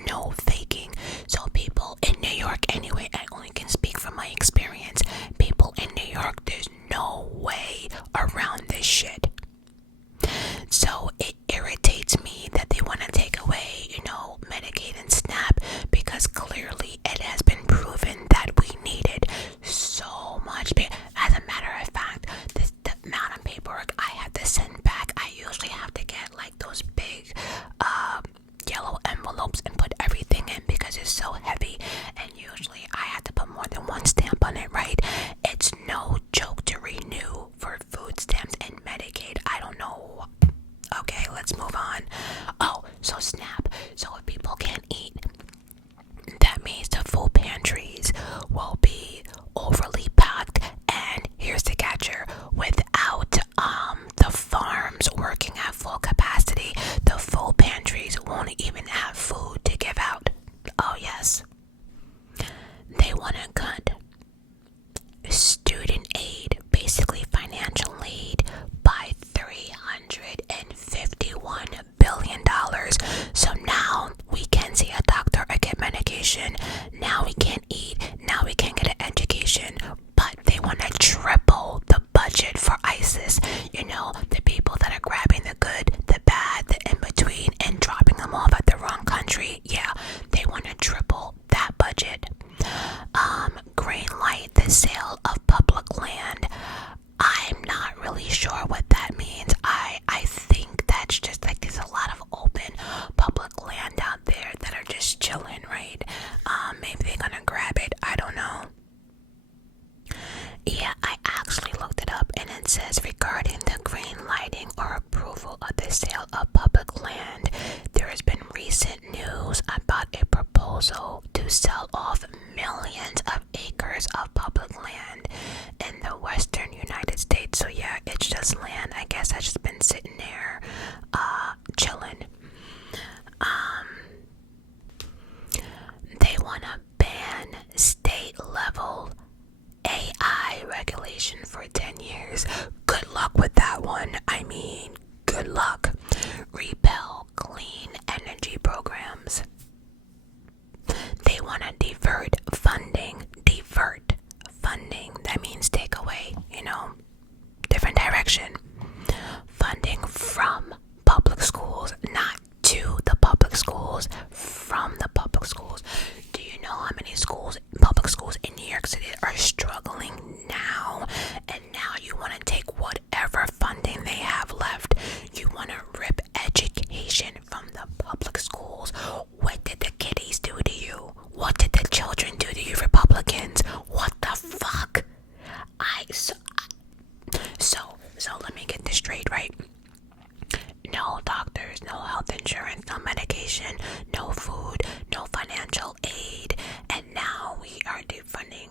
no medication, no food, no financial aid, and now we are defunding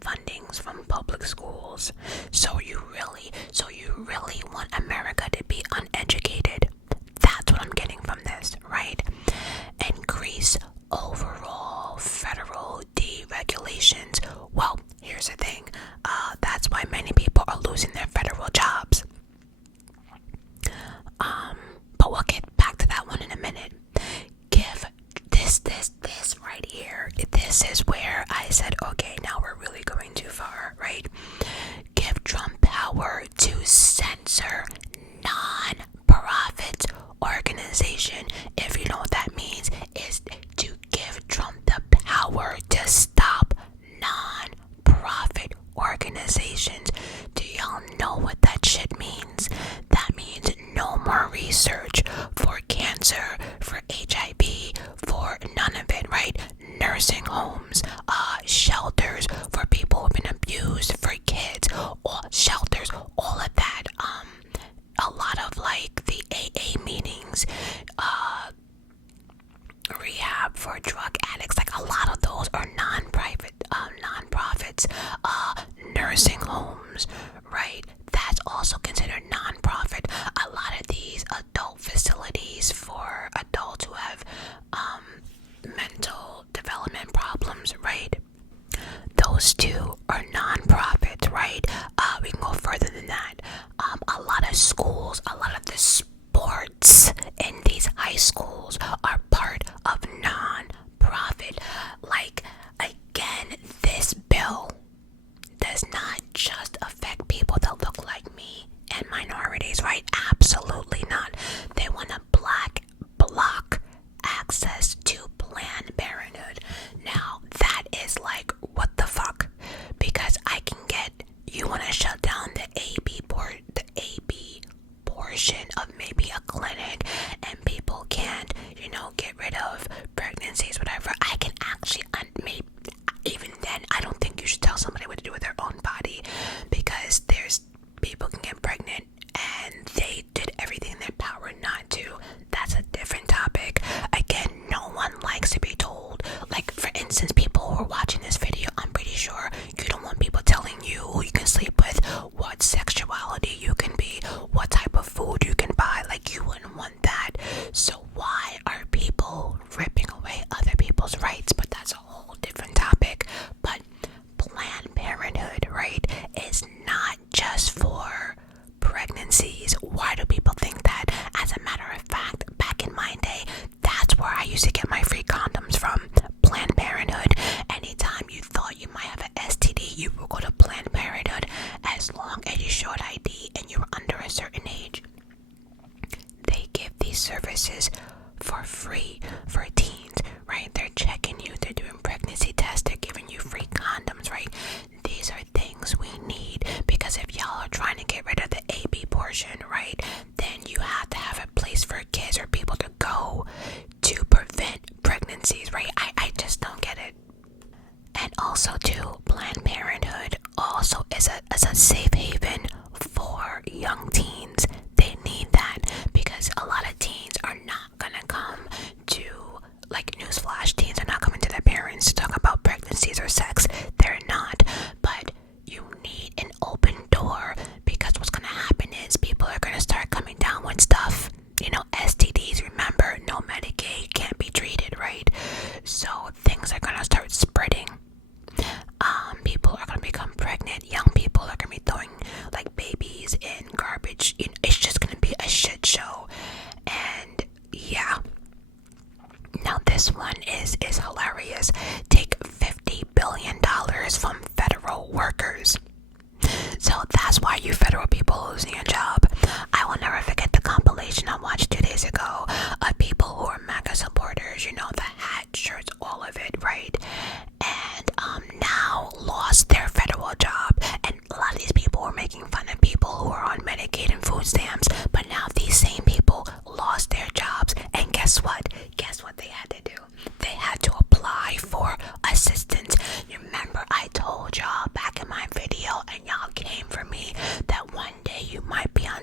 fundings from public schools. So you really want America to be uneducated? That's what I'm getting from this, right? Increase overall federal deregulations. Well, here's the thing. That's why many people are losing their federal jobs. But we'll get back to that one in a minute. Give this right here. This is where I said, okay, now we're really going too far, right? Give Trump power to censor non-profit organization. If you know what that means, is to give Trump the power to stop non-profit organizations. Do y'all know what that shit means? That means no more research for cancer, for HIV, for none of it, right? Nursing homes, shelters for people who've been abused, for kids, shelters, all of that. A lot of like the AA meetings, rehab for drug addicts, like a lot of those are non-profits. Nursing homes, right? That's also considered non-profit. A lot of these adult facilities for adults who have mental development problems, right? Those two are non-profits, right? We can go further than that. A lot of schools, a lot of the sports in these high schools are part of non-profit. Like, again, this bill does not just affect people that look like me and minorities, right? Absolutely not. They want to block access to Planned Parenthood. Now, that is like, what the fuck? Because you want to shut down the AB portion of maybe a clinic, and people can't, get rid of pregnancies, whatever. I can actually, maybe even then, I don't think you should tell somebody what to do with their own body, because people can get pregnant and they did everything in their power not to. That's a different topic. Again, no one likes to be told. Like, for instance, people who are watching this video, I'm pretty sure you don't want people telling you who you can sleep with, what sexuality you can be, what type of food you can buy. Like, you wouldn't want that. So why are people ripping away other people's rights? But that's a whole different topic. But Planned Parenthood, right, is not just for pregnancies. Why do people think that? As a matter of fact, back in my day, that's where I used to get my free condoms from. Planned Parenthood. Anytime you thought you might have an STD, you would go to Planned Parenthood, as long as you showed ID and you were under a certain age. They give these services for free for teens, right? They're checking you, they're doing pregnancy tests, they're giving you free condoms, right? These are things we need, because if y'all are trying to get rid of the AB portion, right, then you have to have a place for kids or people to go to prevent pregnancies, right? I just don't get it. And also too, Planned Parenthood also is a safe haven for young teens. They need that, because a lot of teens are not gonna come to, like, newsflash, teens are not coming to their parents to talk about pregnancies or sex. They're not. But you need an open door, because what's gonna happen is people are gonna start coming down with stuff. STDs, remember, no Medicaid, can't be treated, right? So things are gonna start spreading. People are gonna become pregnant. Young people are gonna be throwing like babies in garbage. It's just gonna be a shit show. And yeah. Now this one is hilarious. Take $50 billion from federal workers. So that's why you federal people are losing your job. I will never forget the compilation I watched 2 days ago of people who are MAGA supporters, the hat, shirts, all of it, right? And now lost their federal job. And a lot of these people were making fun of people who are on Medicaid and food stamps. But now these same people lost their jobs. And guess what? Guess what they had to do? They had to apply for assistance. Remember, I told y'all back in my video, and y'all came for me, that one day you might be on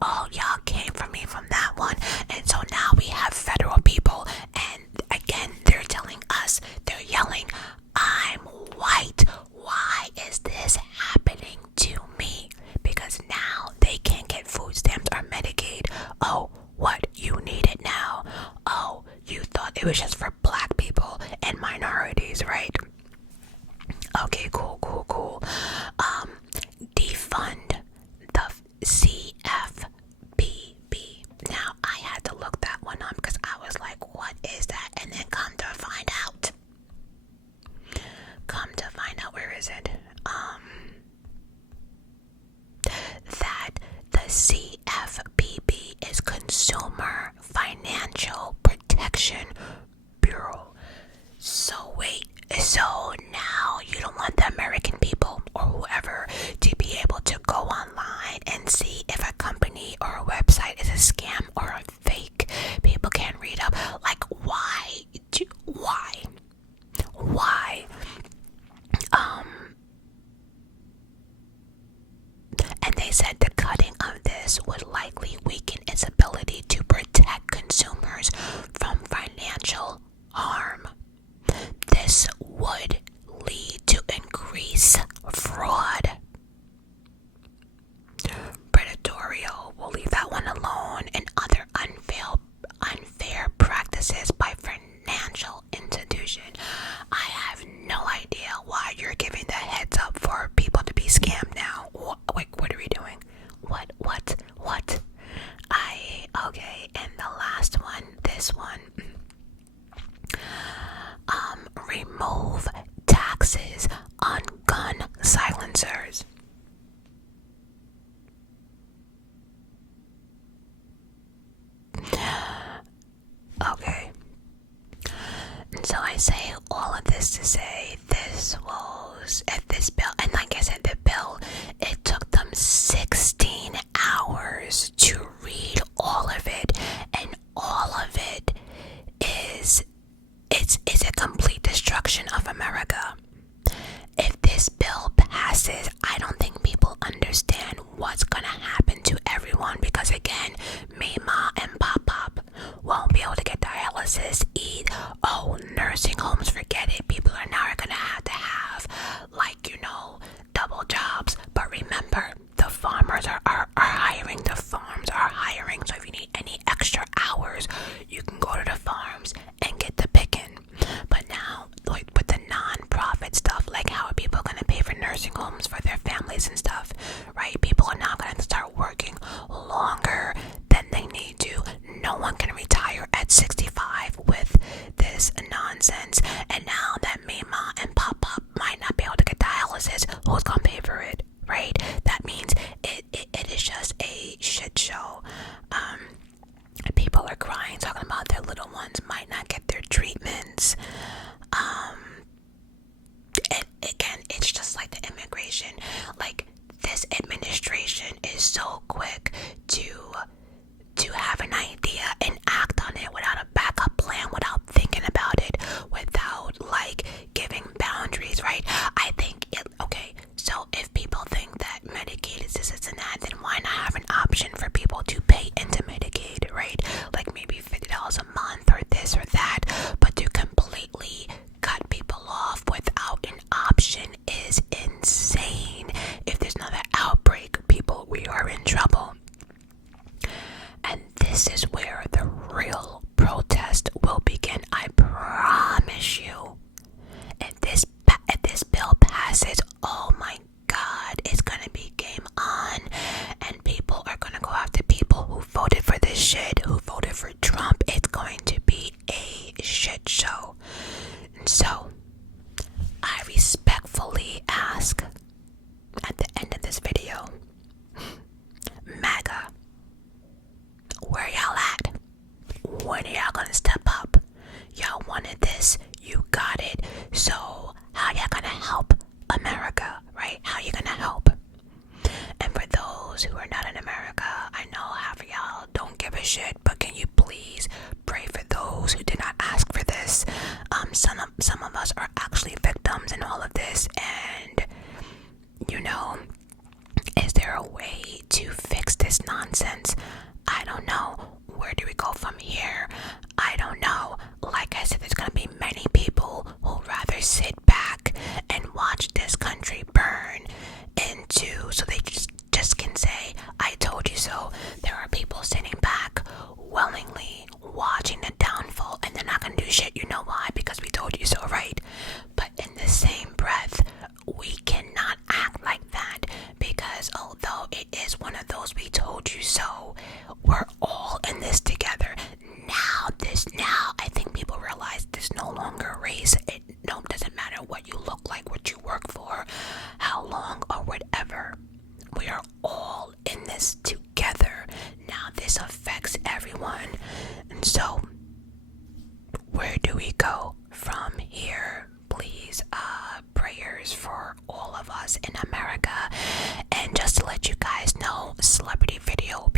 Oh, y'all came for me from that one. And so now we have federal people, and again, they're telling us, they're yelling, I'm white. Why is this happening to me? Because now they can't get food stamps or Medicaid. Oh, what? You need it now? Oh, you thought it was just for black people and minorities, right? Okay, cool. Defund the CFPB. Now, I had to look that one up because I was like, what is that? And then come to find out, where is it? That the CFPB is Consumer Financial Protection Bureau. So wait, so now you don't want the American people or whoever to be able to go online and see if a company or a website is a scam or a fake. People can't read up. Like, why? And they said the cutting of this would likely weaken its ability to protect consumers from financial harm. This would lead to increased fraud. Predatorial, we'll leave that one alone, and other unfair practices by financial institution. I have no idea why you're giving the heads up for people to be scammed now. What are we doing? What? Okay, and the last one, this one. Remove taxes on gun silencers. Okay. So I say all of this to say this was at this bill, and like I said, the bill, it took them 16 hours to read all of it, and all of it is a complete destruction of America. If this bill passes, I don't think people understand what's gonna happen to everyone, because again, me, ma, and pop won't be able to get dialysis, eat. Oh, nursing homes, forget it. People are now gonna have to have, double jobs. But remember, the farmers are hiring. The farms are hiring. So if you need any extra hours, you can go to the farms and get the picking. But now, with the non-profit stuff, how are people gonna pay for nursing homes for their families and stuff, right? People are now gonna start working longer than they need to. No one can retire at 65 with this nonsense. And now that me, ma, and pop might not be able to get dialysis, who's gonna pay for it, right? That means it is just a shit show. People are crying, talking about their little ones might not get their treatments. And again, it's just like the immigration. This administration is so quick to have an idea and act on it without a backup plan, without thinking about it, without giving boundaries, right? I think okay, so if people think that Medicaid is this and that, then why not have an option for people to pay into Medicaid, right? Maybe $50 a month or this or that, but to completely cut people off without an option is insane. If there's another outbreak, people, we are in trouble. And this is where the real protest will begin. I promise you. If this bill passes, oh my God, it's gonna be game on, and people are gonna go after people who voted for this shit, who voted for Trump. It's going to be a shit show. And so, I respectfully ask at the end of this video, MAGA, where y'all at? When are y'all gonna step up? Y'all wanted this, you got it. So how y'all gonna help America, right? How you gonna help? And for those who are not in America, I know half of y'all don't give a shit, but can you please pray for those who did not ask for this? Some of us are actually victims in all of this, and is there a way to fix this nonsense? response? I don't know. Where do we go from here? I don't know. Like I said, there's gonna be many people who'll rather sit back and watch this country burn into, so they just can say, I told you so. There are people sitting back willingly watching the downfall, and they're not gonna do shit. You know why? Because we told you so, right? But in the same breath, we cannot act like that, because although it is one of those we told you so, we're all in this together. Now I think people realize there's no longer race. It doesn't matter what you look like, what you work for, how long or whatever. We are all in this together. Now this affects everyone. And so, where do we go from here? Please, prayers for all of us in America. And just to let you guys know, celebrity video